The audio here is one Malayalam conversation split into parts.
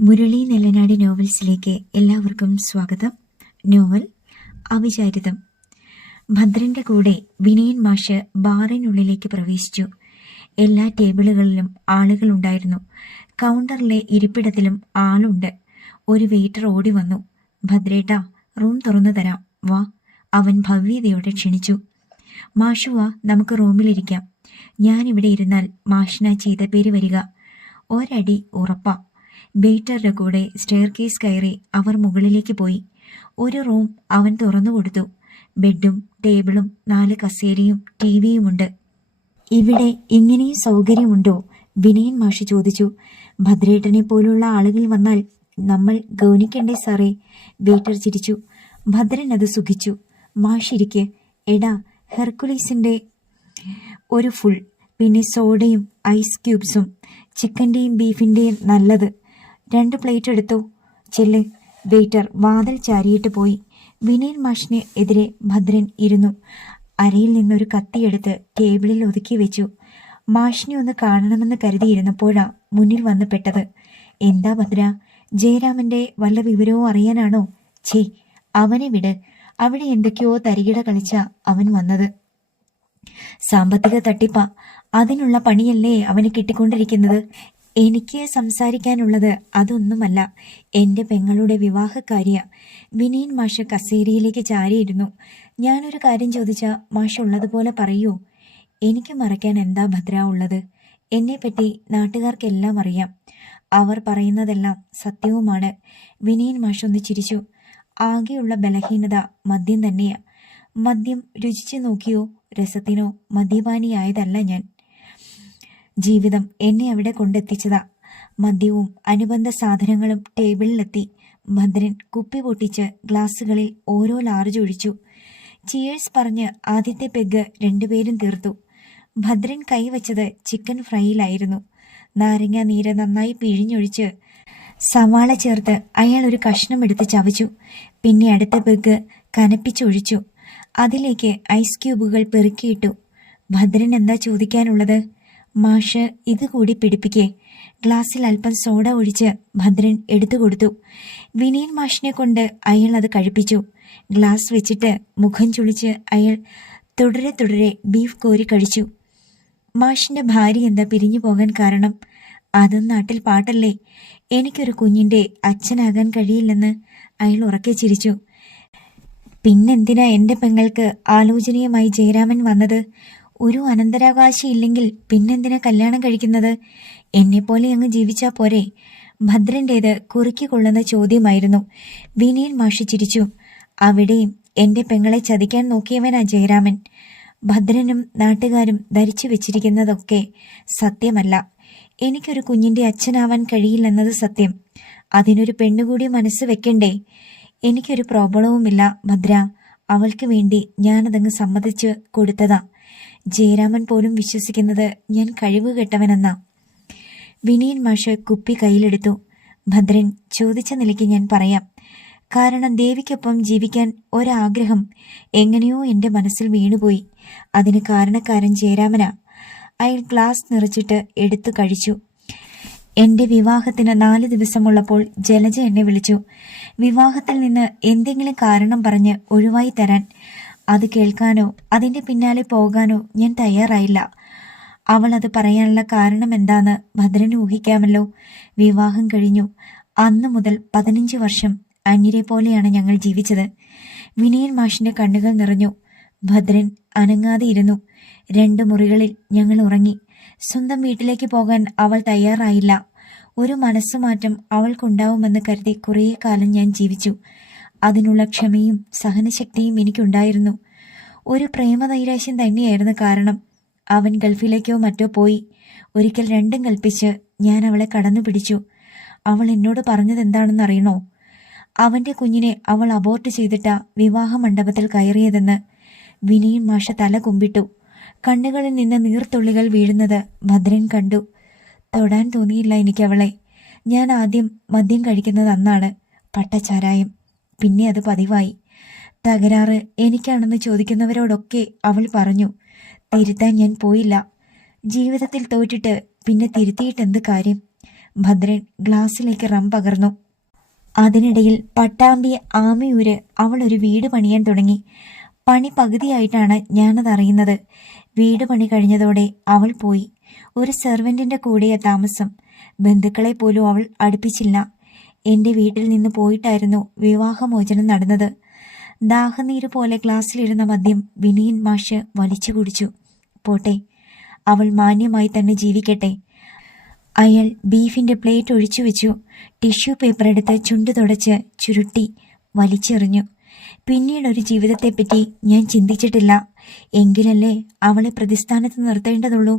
മുരളി നെല്ലനാട് നോവൽസിലേക്ക് എല്ലാവർക്കും സ്വാഗതം. നോവൽ അവിചാരിതം. ഭദ്രന്റെ കൂടെ വിനയൻ മാഷ് ബാറിനുള്ളിലേക്ക് പ്രവേശിച്ചു. എല്ലാ ടേബിളുകളിലും ആളുകളുണ്ടായിരുന്നു. കൗണ്ടറിലെ ഇരിപ്പിടത്തിലും ആളുണ്ട്. ഒരു വെയിറ്റർ ഓടി വന്നു. ഭദ്രേട്ടാ, റൂം തുറന്നു തരാം, വാ. അവൻ ഭവ്യതയോടെ ക്ഷണിച്ചു. മാഷു വാ, നമുക്ക് റൂമിലിരിക്കാം. ഞാനിവിടെ ഇരുന്നാൽ മാഷിനാ ചീത്തപ്പേര് വരിക. ഒരടി ഉറപ്പാ. വെയിറ്ററുടെ കൂടെ സ്റ്റെയർ കേസ് കയറി അവർ മുകളിലേക്ക് പോയി. ഒരു റൂം അവൻ തുറന്നു കൊടുത്തു. ബെഡും ടേബിളും 4 കസേരയും ടിവിയുമുണ്ട്. ഇവിടെ ഇങ്ങനെയും സൗകര്യമുണ്ടോ? വിനയൻ മാഷ് ചോദിച്ചു. ഭദ്രേട്ടനെ പോലുള്ള ആളുകൾ വന്നാൽ നമ്മൾ ഗൗനിക്കണ്ടേ സാറേ? വെയിറ്റർ ചിരിച്ചു. ഭദ്രൻ അത് സുഖിച്ചു. മാഷിരിക്ക്. എടാ, ഹെർക്കുലീസിന്റെ ഒരു ഫുൾ, പിന്നെ സോഡയും ഐസ് ക്യൂബ്സും, ചിക്കൻ്റെയും ബീഫിൻ്റെയും നല്ലത്. 2 പ്ലേറ്റ് എടുത്തോ. ചെല്ല്. വെയിറ്റർ വാതിൽ ചാരിയിട്ട് പോയി. വിനയൻ മാഷിന് എതിരെ ഭദ്രൻ ഇരുന്നു. അരയിൽ നിന്നൊരു കത്തിയെടുത്ത് ടേബിളിൽ ഒതുക്കി വെച്ചു. മാഷിനെ ഒന്ന് കാണണമെന്ന് കരുതിയിരുന്നപ്പോഴാ മുന്നിൽ വന്ന് പെട്ടത്. എന്താ ഭദ്ര, ജയരാമന്റെ വല്ല വിവരവും അറിയാനാണോ? ഛേ, അവനെ വിട്. അവിടെ എന്തൊക്കെയോ തരികിട കളിച്ച അവൻ വന്നത്. സാമ്പത്തിക തട്ടിപ്പ. അതിനുള്ള പണിയല്ലേ അവന് കിട്ടിക്കൊണ്ടിരിക്കുന്നത്. എനിക്ക് സംസാരിക്കാനുള്ളത് അതൊന്നുമല്ല. എൻ്റെ പെങ്ങളുടെ വിവാഹക്കാര്യ. വിനയൻ മാഷ് കസേരയിലേക്ക് ചാരിയിരുന്നു. ഞാനൊരു കാര്യം ചോദിച്ചാൽ മാഷ് ഉള്ളതുപോലെ പറയൂ. എനിക്ക് മറയ്ക്കാൻ എന്താ ഭദ്ര ഉള്ളത്? എന്നെപ്പറ്റി നാട്ടുകാർക്കെല്ലാം അറിയാം. അവർ പറയുന്നതെല്ലാം സത്യവുമാണ്. വിനയൻ മാഷ് ഒന്ന് ചിരിച്ചു. ആകെയുള്ള ബലഹീനത മദ്യം തന്നെയാ. മദ്യം രുചിച്ചു നോക്കിയോ? രസത്തിനോ മദ്യപാനിയായതല്ല ഞാൻ. ജീവിതം എന്നെ അവിടെ കൊണ്ടെത്തിച്ചതാ. മദ്യവും അനുബന്ധ സാധനങ്ങളും ടേബിളിലെത്തി. ഭദ്രൻ കുപ്പി പൊട്ടിച്ച് ഗ്ലാസുകളിൽ ഓരോ ലാർജ് ഒഴിച്ചു. ചിയേഴ്സ് പറഞ്ഞ് ആദ്യത്തെ പെഗ് 2 പേരും തീർത്തു. ഭദ്രൻ കൈവച്ചത് ചിക്കൻ ഫ്രൈയിലായിരുന്നു. നാരങ്ങ നീര് നന്നായി പിഴിഞ്ഞൊഴിച്ച് സവാള ചേർത്ത് അയാൾ ഒരു കഷ്ണം എടുത്ത് ചവച്ചു. പിന്നെ അടുത്ത പെഗ് കനപ്പിച്ചൊഴിച്ചു. അതിലേക്ക് ഐസ് ക്യൂബുകൾ പെറുക്കിയിട്ടു. ഭദ്രൻ എന്താ ചോദിക്കാനുള്ളത്? മാഷ് ഇതുകൂടി പിടിപ്പിക്കേ. ഗ്ലാസ്സിൽ അല്പം സോഡ ഒഴിച്ച് ഭദ്രൻ എടുത്തു കൊടുത്തു. വിനയൻ മാഷിനെ കൊണ്ട് അയാൾ അത് കഴിപ്പിച്ചു. ഗ്ലാസ് വെച്ചിട്ട് മുഖം ചുളിച്ച് അയാൾ തുടരെ തുടരെ ബീഫ് കോരി കഴിച്ചു. മാഷിന്റെ ഭാര്യ എന്താ പിരിഞ്ഞു പോകാൻ കാരണം? അതും നാട്ടിൽ പാട്ടല്ലേ. എനിക്കൊരു കുഞ്ഞിന്റെ അച്ഛനാകാൻ കഴിയില്ലെന്ന് അയാൾ ഉറക്കെ ചിരിച്ചു. പിന്നെന്തിനാ എൻ്റെ പെങ്ങൾക്ക് ആലോചനയുമായി ജയരാമൻ വന്നത്? ഒരു അനന്തരാവകാശി ഇല്ലെങ്കിൽ പിന്നെന്തിനാ കല്യാണം കഴിക്കുന്നത്? എന്നെപ്പോലെ അങ്ങ് ജീവിച്ചാ പോരെ? ഭദ്രൻ്റേത് കുറുക്കിക്കൊള്ളുന്ന ചോദ്യമായിരുന്നു. വിനയൻ മാഷി ചിരിച്ചു. അവിടെയും എൻ്റെ പെങ്ങളെ ചതിക്കാൻ നോക്കിയവനാ ജയരാമൻ. ഭദ്രനും നാട്ടുകാരും ധരിച്ചു വെച്ചിരിക്കുന്നതൊക്കെ സത്യമല്ല. എനിക്കൊരു കുഞ്ഞിന്റെ അച്ഛനാവാൻ കഴിയില്ലെന്നത് സത്യം. അതിനൊരു പെണ്ണുകൂടി മനസ്സ് വെക്കണ്ടേ? എനിക്കൊരു പ്രോബ്ലവുമില്ല ഭദ്ര. അവൾക്ക് വേണ്ടി ഞാനതങ്ങ് സമ്മതിച്ച് കൊടുത്തതാ. ജയരാമൻ പോലും വിശ്വസിക്കുന്നത് ഞാൻ കഴിവ് കെട്ടവനെന്നാ. വിനയൻ മാഷ് കുപ്പി കയ്യിലെടുത്തു. ഭദ്രൻ ചോദിച്ച നിലയ്ക്ക് ഞാൻ പറയാം. കാരണം ദേവിക്കൊപ്പം ജീവിക്കാൻ ഒരാഗ്രഹം എങ്ങനെയോ എൻ്റെ മനസ്സിൽ വീണുപോയി. അതിന് കാരണക്കാരൻ ജയരാമനാ. അയാൾ ഗ്ലാസ് നിറച്ചിട്ട് എടുത്തു കഴിച്ചു. എൻ്റെ വിവാഹത്തിന് 4 ദിവസമുള്ളപ്പോൾ ജലജ എന്നെ വിളിച്ചു. വിവാഹത്തിൽ നിന്ന് എന്തെങ്കിലും കാരണം പറഞ്ഞ് ഒഴിവായി തരാൻ. അത് കേൾക്കാനോ അതിൻ്റെ പിന്നാലെ പോകാനോ ഞാൻ തയ്യാറായില്ല. അവൾ അത് പറയാനുള്ള കാരണം എന്താന്ന് ഭദ്രന് ഊഹിക്കാമല്ലോ. വിവാഹം കഴിഞ്ഞു. അന്നു മുതൽ 15 വർഷം അന്യരെ പോലെയാണ് ഞങ്ങൾ ജീവിച്ചത്. വിനയൻ മാഷിന്റെ കണ്ണുകൾ നിറഞ്ഞു. ഭദ്രൻ അനങ്ങാതെ ഇരുന്നു. 2 മുറികളിൽ ഞങ്ങൾ ഉറങ്ങി. സ്വന്തം വീട്ടിലേക്ക് പോകാൻ അവൾ തയ്യാറായില്ല. ഒരു മനസ്സുമാറ്റം അവൾക്കുണ്ടാവുമെന്ന് കരുതി കുറേ കാലം ഞാൻ ജീവിച്ചു. അതിനുള്ള ക്ഷമയും സഹനശക്തിയും എനിക്കുണ്ടായിരുന്നു. ഒരു പ്രേമനൈരാശ്യം തന്നെയായിരുന്നു കാരണം. അവൻ ഗൾഫിലേക്കോ മറ്റോ പോയി. ഒരിക്കൽ 2ഉം കൽപ്പിച്ച് ഞാൻ അവളെ കടന്നു പിടിച്ചു. അവൾ എന്നോട് പറഞ്ഞതെന്താണെന്ന് അറിയണോ? അവന്റെ കുഞ്ഞിനെ അവൾ അബോർട്ട് ചെയ്തിട്ടാ വിവാഹ മണ്ഡപത്തിൽ കയറിയതെന്ന്. വിനയൻ മാഷ തല കുമ്പിട്ടു. കണ്ണുകളിൽ നിന്ന് നീർത്തുള്ളികൾ വീഴുന്നത് ഭദ്രൻ കണ്ടു. തൊടാൻ തോന്നിയില്ല എനിക്കവളെ. ഞാൻ ആദ്യം മദ്യം കഴിക്കുന്നത് അന്നാണ്. പട്ടച്ചാരായം. പിന്നെ അത് പതിവായി. തകരാറ് എനിക്കാണെന്ന് ചോദിക്കുന്നവരോടൊക്കെ അവൾ പറഞ്ഞു. തിരുത്താൻ ഞാൻ പോയില്ല. ജീവിതത്തിൽ തോറ്റിട്ട് പിന്നെ തിരുത്തിയിട്ടെന്ത് കാര്യം? ഭദ്രൻ ഗ്ലാസ്സിലേക്ക് റം പകർന്നു. അതിനിടയിൽ പട്ടാമ്പി ആമയൂര് അവൾ ഒരു വീട് പണിയാൻ തുടങ്ങി. പണി പകുതിയായിട്ടാണ് ഞാനതറിയുന്നത്. വീട് പണി കഴിഞ്ഞതോടെ അവൾ പോയി. ഒരു സെർവൻറ്റിൻ്റെ കൂടെയാ താമസം. ബന്ധുക്കളെ പോലും അവൾ അടുപ്പിച്ചില്ല. എൻ്റെ വീട്ടിൽ നിന്ന് പോയിട്ടായിരുന്നു വിവാഹമോചനം നടന്നത്. ദാഹനീര് പോലെ ഗ്ലാസ്സിലിരുന്ന മദ്യം വിനയൻ മാഷ് വലിച്ചു കുടിച്ചു. പോട്ടെ, അവൾ മാന്യമായി തന്നെ ജീവിക്കട്ടെ. അയാൾ ബീഫിൻ്റെ പ്ലേറ്റ് ഒഴിച്ചു വെച്ചു. ടിഷ്യൂ പേപ്പർ എടുത്ത് ചുണ്ടു തുടച്ച് ചുരുട്ടി വലിച്ചെറിഞ്ഞു. പിന്നീടൊരു ജീവിതത്തെപ്പറ്റി ഞാൻ ചിന്തിച്ചിട്ടില്ല. എങ്കിലല്ലേ അവളെ പ്രതിസ്ഥാനത്ത് നിർത്തേണ്ടതുള്ളൂ.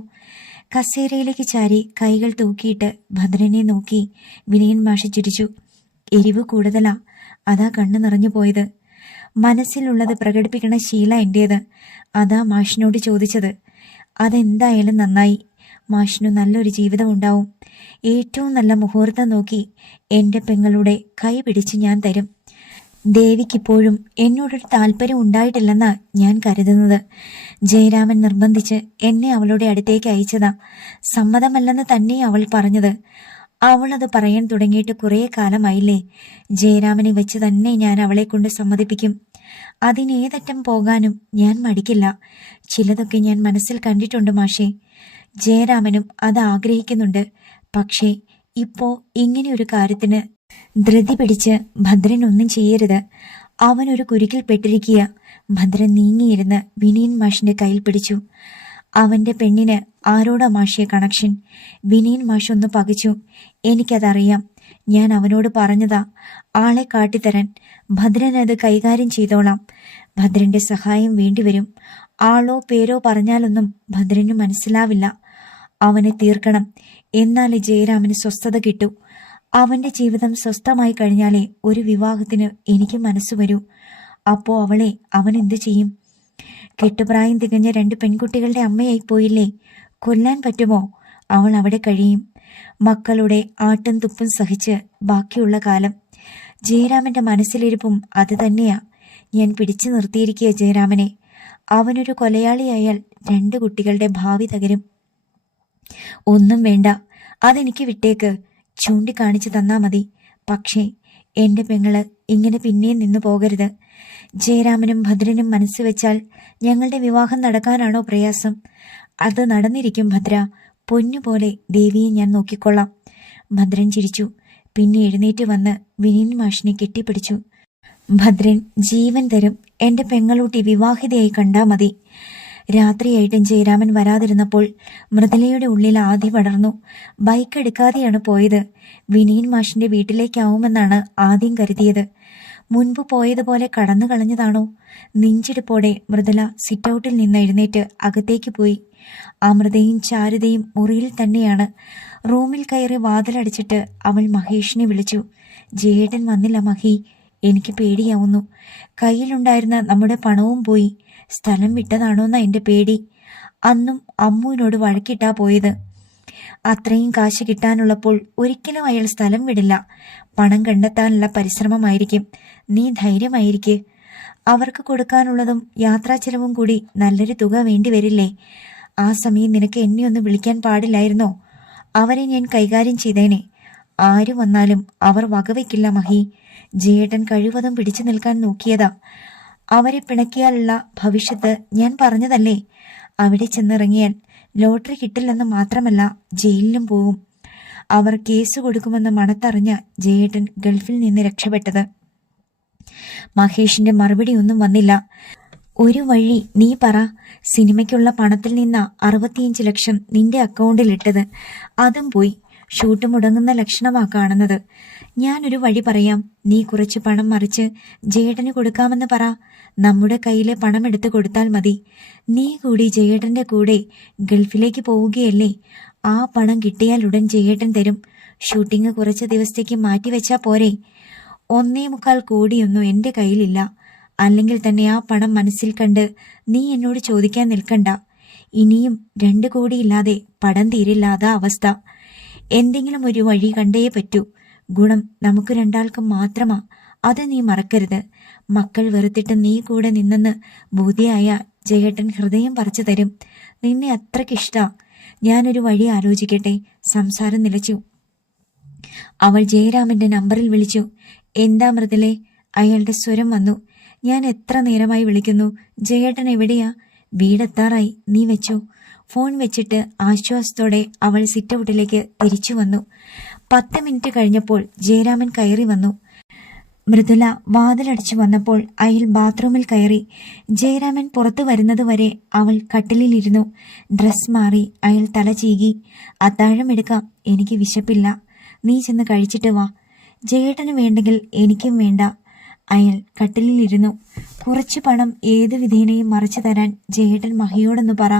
കസേരയിലേക്ക് ചാരി കൈകൾ തൂക്കിയിട്ട് ഭദ്രനെ നോക്കി വിനയൻ മാഷ് ചിരിച്ചു. എരിവ് കൂടുതലാ, അതാ കണ്ണു നിറഞ്ഞു പോയത്. മനസ്സിലുള്ളത് പ്രകടിപ്പിക്കണ ശീല എൻ്റേത്. അതാ മാഷിനോട് ചോദിച്ചത്. അതെന്തായാലും നന്നായി. മാഷിനു നല്ലൊരു ജീവിതം ഉണ്ടാവും. ഏറ്റവും നല്ല മുഹൂർത്തം നോക്കി എൻ്റെ പെങ്ങളുടെ കൈ പിടിച്ച് ഞാൻ തരും. ദേവിക്കിപ്പോഴും എന്നോടൊരു താല്പര്യം ഉണ്ടായിട്ടില്ലെന്നാ ഞാൻ കരുതുന്നത്. ജയരാമൻ നിർബന്ധിച്ച് എന്നെ അവളുടെ അടുത്തേക്ക് അയച്ചതാ. സമ്മതമല്ലെന്ന് തന്നെ അവൾ പറഞ്ഞത്. അവളത് പറയാൻ തുടങ്ങിയിട്ട് കുറേ കാലമായില്ലേ. ജയരാമനെ വെച്ച് തന്നെ ഞാൻ അവളെ കൊണ്ട് സമ്മതിപ്പിക്കും. അതിനേതറ്റം പോകാനും ഞാൻ മടിക്കില്ല. ചിലതൊക്കെ ഞാൻ മനസ്സിൽ കണ്ടിട്ടുണ്ട് മാഷേ. ജയരാമനും അത് ആഗ്രഹിക്കുന്നുണ്ട്. പക്ഷേ ഇപ്പോ ഇങ്ങനെയൊരു കാര്യത്തിന് ധൃതി പിടിച്ച് ഭദ്രൻ ഒന്നും ചെയ്യരുത്. അവനൊരു കുരുക്കിൽ പെട്ടിരിക്കുക. ഭദ്രൻ നീങ്ങിയിരുന്ന് വിനയൻ മാഷിന്റെ കയ്യിൽ പിടിച്ചു. അവന്റെ പെണ്ണിന് ആരോടാ മാഷിയ കണക്ഷൻ? വിനയൻ മാഷ് ഒന്ന് പകച്ചു. എനിക്കതറിയാം. ഞാൻ അവനോട് പറഞ്ഞതാ ആളെ കാട്ടിത്തരാൻ. ഭദ്രൻ അത് കൈകാര്യം ചെയ്തോളാം. ഭദ്രന്റെ സഹായം വേണ്ടിവരും. ആളോ പേരോ പറഞ്ഞാലൊന്നും ഭദ്രന് മനസ്സിലാവില്ല. അവനെ തീർക്കണം. എന്നാലേ ജയരാമന് സ്വസ്ഥത കിട്ടൂ. അവന്റെ ജീവിതം സ്വസ്ഥമായി കഴിഞ്ഞാലേ ഒരു വിവാഹത്തിന് എനിക്ക് മനസ്സ് വരൂ. അപ്പോ അവളെ അവൻ എന്തു ചെയ്യും? കെട്ടുപ്രായം തികഞ്ഞ 2 പെൺകുട്ടികളുടെ അമ്മയായി പോയില്ലേ. കൊല്ലാൻ പറ്റുമോ? അവൾ അവിടെ കഴിയും. മക്കളുടെ ആട്ടും തുപ്പും സഹിച്ച് ബാക്കിയുള്ള കാലം. ജയരാമന്റെ മനസ്സിലിരിപ്പും അത് തന്നെയാ. ഞാൻ പിടിച്ചു നിർത്തിയിരിക്കുക ജയരാമനെ. അവനൊരു കൊലയാളിയായാൽ 2 കുട്ടികളുടെ ഭാവി തകരും. ഒന്നും വേണ്ട, അതെനിക്ക് വിട്ടേക്ക്. ചൂണ്ടിക്കാണിച്ചു തന്നാ മതി. പക്ഷേ എൻ്റെ പെങ്ങള് ഇങ്ങനെ പിന്നെയും നിന്നു പോകരുത്. ജയരാമനും ഭദ്രനും മനസ്സ് വെച്ചാൽ ഞങ്ങളുടെ വിവാഹം നടക്കാനാണോ പ്രയാസം? അത് നടന്നിരിക്കും ഭദ്ര. പൊന്നുപോലെ ദേവിയെ ഞാൻ നോക്കിക്കൊള്ളാം. ഭദ്രൻ ചിരിച്ചു. പിന്നെ എഴുന്നേറ്റ് വന്ന് വിനയൻ മാഷിനെ കെട്ടിപ്പിടിച്ചു. ഭദ്രൻ ജീവൻ തരും. എൻ്റെ പെങ്ങളൂട്ടി വിവാഹിതയായി കണ്ടാ മതി. രാത്രിയായിട്ടും ജയരാമൻ വരാതിരുന്നപ്പോൾ മൃദുലയുടെ ഉള്ളിൽ ആദി പടർന്നു. ബൈക്ക് എടുക്കാതെയാണ് പോയത്. വിനയൻ മാഷിന്റെ വീട്ടിലേക്കാവുമെന്നാണ് ആദ്യം കരുതിയത്. മുൻപ് പോയതുപോലെ കടന്നു കളഞ്ഞതാണോ? നെഞ്ചിടിപ്പോടെ മൃദുല സിറ്റൗട്ടിൽ നിന്ന് എഴുന്നേറ്റ് അകത്തേക്ക് പോയി. അമൃതയും ചാരുതയും മുറിയിൽ തന്നെയാണ്. റൂമിൽ കയറി വാതിലടച്ചിട്ട് അവൾ മഹേഷിനെ വിളിച്ചു. ജയേട്ടൻ വന്നില്ല മഹി. എനിക്ക് പേടിയാവുന്നു. കയ്യിലുണ്ടായിരുന്ന നമ്മുടെ പണവും പോയി. സ്ഥലം വിട്ടതാണോന്നാ എൻ്റെ പേടി. അന്നും അമ്മുവിനോട് വഴക്കിട്ടാ പോയത്. അത്രയും കാശ് കിട്ടാനുള്ളപ്പോൾ ഒരിക്കലും അയാൾ സ്ഥലം വിടില്ല. പണം കണ്ടെത്താനുള്ള പരിശ്രമമായിരിക്കും. നീ ധൈര്യമായിരിക്കെ. അവർക്ക് കൊടുക്കാനുള്ളതും യാത്രാ ചെലവും കൂടി നല്ലൊരു തുക വേണ്ടി വരില്ലേ? ആ സമയം നിനക്ക് എന്നെ ഒന്ന് വിളിക്കാൻ പാടില്ലായിരുന്നോ? അവരെ ഞാൻ കൈകാര്യം ചെയ്തേനെ. ആര് വന്നാലും അവർ വകവയ്ക്കില്ല മഹി. ജയേട്ടൻ കഴിവതും പിടിച്ചു നിൽക്കാൻ നോക്കിയതാ. അവരെ പിണക്കിയാലുള്ള ഭവിഷ്യത്ത് ഞാൻ പറഞ്ഞതല്ലേ. അവിടെ ചെന്നിറങ്ങിയാൽ ലോട്ടറി കിട്ടില്ലെന്ന് മാത്രമല്ല ജയിലിലും പോവും. അവർ കേസ് കൊടുക്കുമെന്ന് മണത്തറിഞ്ഞ ജയേട്ടൻ ഗൾഫിൽ നിന്ന് രക്ഷപ്പെട്ടത്. മഹേഷിന്റെ മറുപടി ഒന്നും വന്നില്ല. ഒരു വഴി നീ പറ. സിനിമയ്ക്കുള്ള പണത്തിൽ നിന്ന 65 ലക്ഷം നിന്റെ അക്കൗണ്ടിൽ ഇട്ടത്. അതും പോയി. ഷൂട്ട് മുടങ്ങുന്ന ലക്ഷണമാ കാണുന്നത്. ഞാനൊരു വഴി പറയാം. നീ കുറച്ച് പണം മറിച്ച് ജയേട്ടന് കൊടുക്കാമെന്ന് പറ. നമ്മുടെ കയ്യിലെ പണം എടുത്ത് കൊടുത്താൽ മതി. നീ കൂടി ജയേട്ടന്റെ കൂടെ ഗൾഫിലേക്ക് പോവുകയല്ലേ. ആ പണം കിട്ടിയാൽ ഉടൻ ജയേട്ടൻ തരും. ഷൂട്ടിംഗ് കുറച്ച് ദിവസത്തേക്ക് മാറ്റിവെച്ചാ പോരെ. 1.25 കോടിയൊന്നും എൻ്റെ കയ്യിലില്ല. അല്ലെങ്കിൽ തന്നെ ആ പണം മനസ്സിൽ കണ്ട് നീ എന്നോട് ചോദിക്കാൻ നിൽക്കണ്ട. ഇനിയും 2 കോടിയില്ലാതെ പടം തീരില്ല. അതാ അവസ്ഥ. എന്തെങ്കിലും ഒരു വഴി കണ്ടേ പറ്റൂ. ഗുണം നമുക്ക് 2 മാത്രമാ. അത് നീ മറക്കരുത്. മക്കൾ വെറുത്തിട്ട് നീ കൂടെ നിന്നെന്ന് ബോധ്യായ ജയേട്ടൻ ഹൃദയം പറിച്ചു തരും. നിന്നെ അത്രയ്ക്കിഷ്ടാ. ഞാനൊരു വഴി ആലോചിക്കട്ടെ. സംസാരം നിലച്ചു. അവൾ ജയരാമന്റെ നമ്പറിൽ വിളിച്ചു. എന്താ മൃദുലേ? അയാളുടെ സ്വരം വന്നു. ഞാൻ എത്ര നേരമായി വിളിക്കുന്നു. ജയേട്ടൻ എവിടെയാ? വീടെത്താറായി, നീ വെച്ചോ. ഫോൺ വെച്ചിട്ട് ആശ്വാസത്തോടെ അവൾ സിറ്റൗട്ടിലേക്ക് തിരിച്ചു വന്നു. 10 മിനിറ്റ് കഴിഞ്ഞപ്പോൾ ജയരാമൻ കയറി വന്നു. മൃദുല വാതിലടച്ചു വന്നപ്പോൾ അയാൾ ബാത്റൂമിൽ കയറി. ജയരാമൻ പുറത്തു വരുന്നതുവരെ അവൾ കട്ടിലിരുന്നു. ഡ്രസ് മാറി അയാൾ തല ചീകി. അത്താഴം എടുക്കാം, എനിക്ക് വിശപ്പില്ല. നീ ചെന്ന് കഴിച്ചിട്ട് വാ. ജയേട്ടന് വേണ്ടെങ്കിൽ എനിക്കും വേണ്ട. അയാൾ കട്ടിലിരുന്നു. കുറച്ചു പണം ഏതു വിധേനയും മറിച്ചു തരാൻ ജയേട്ടൻ മഹിയോടൊന്ന് പറ.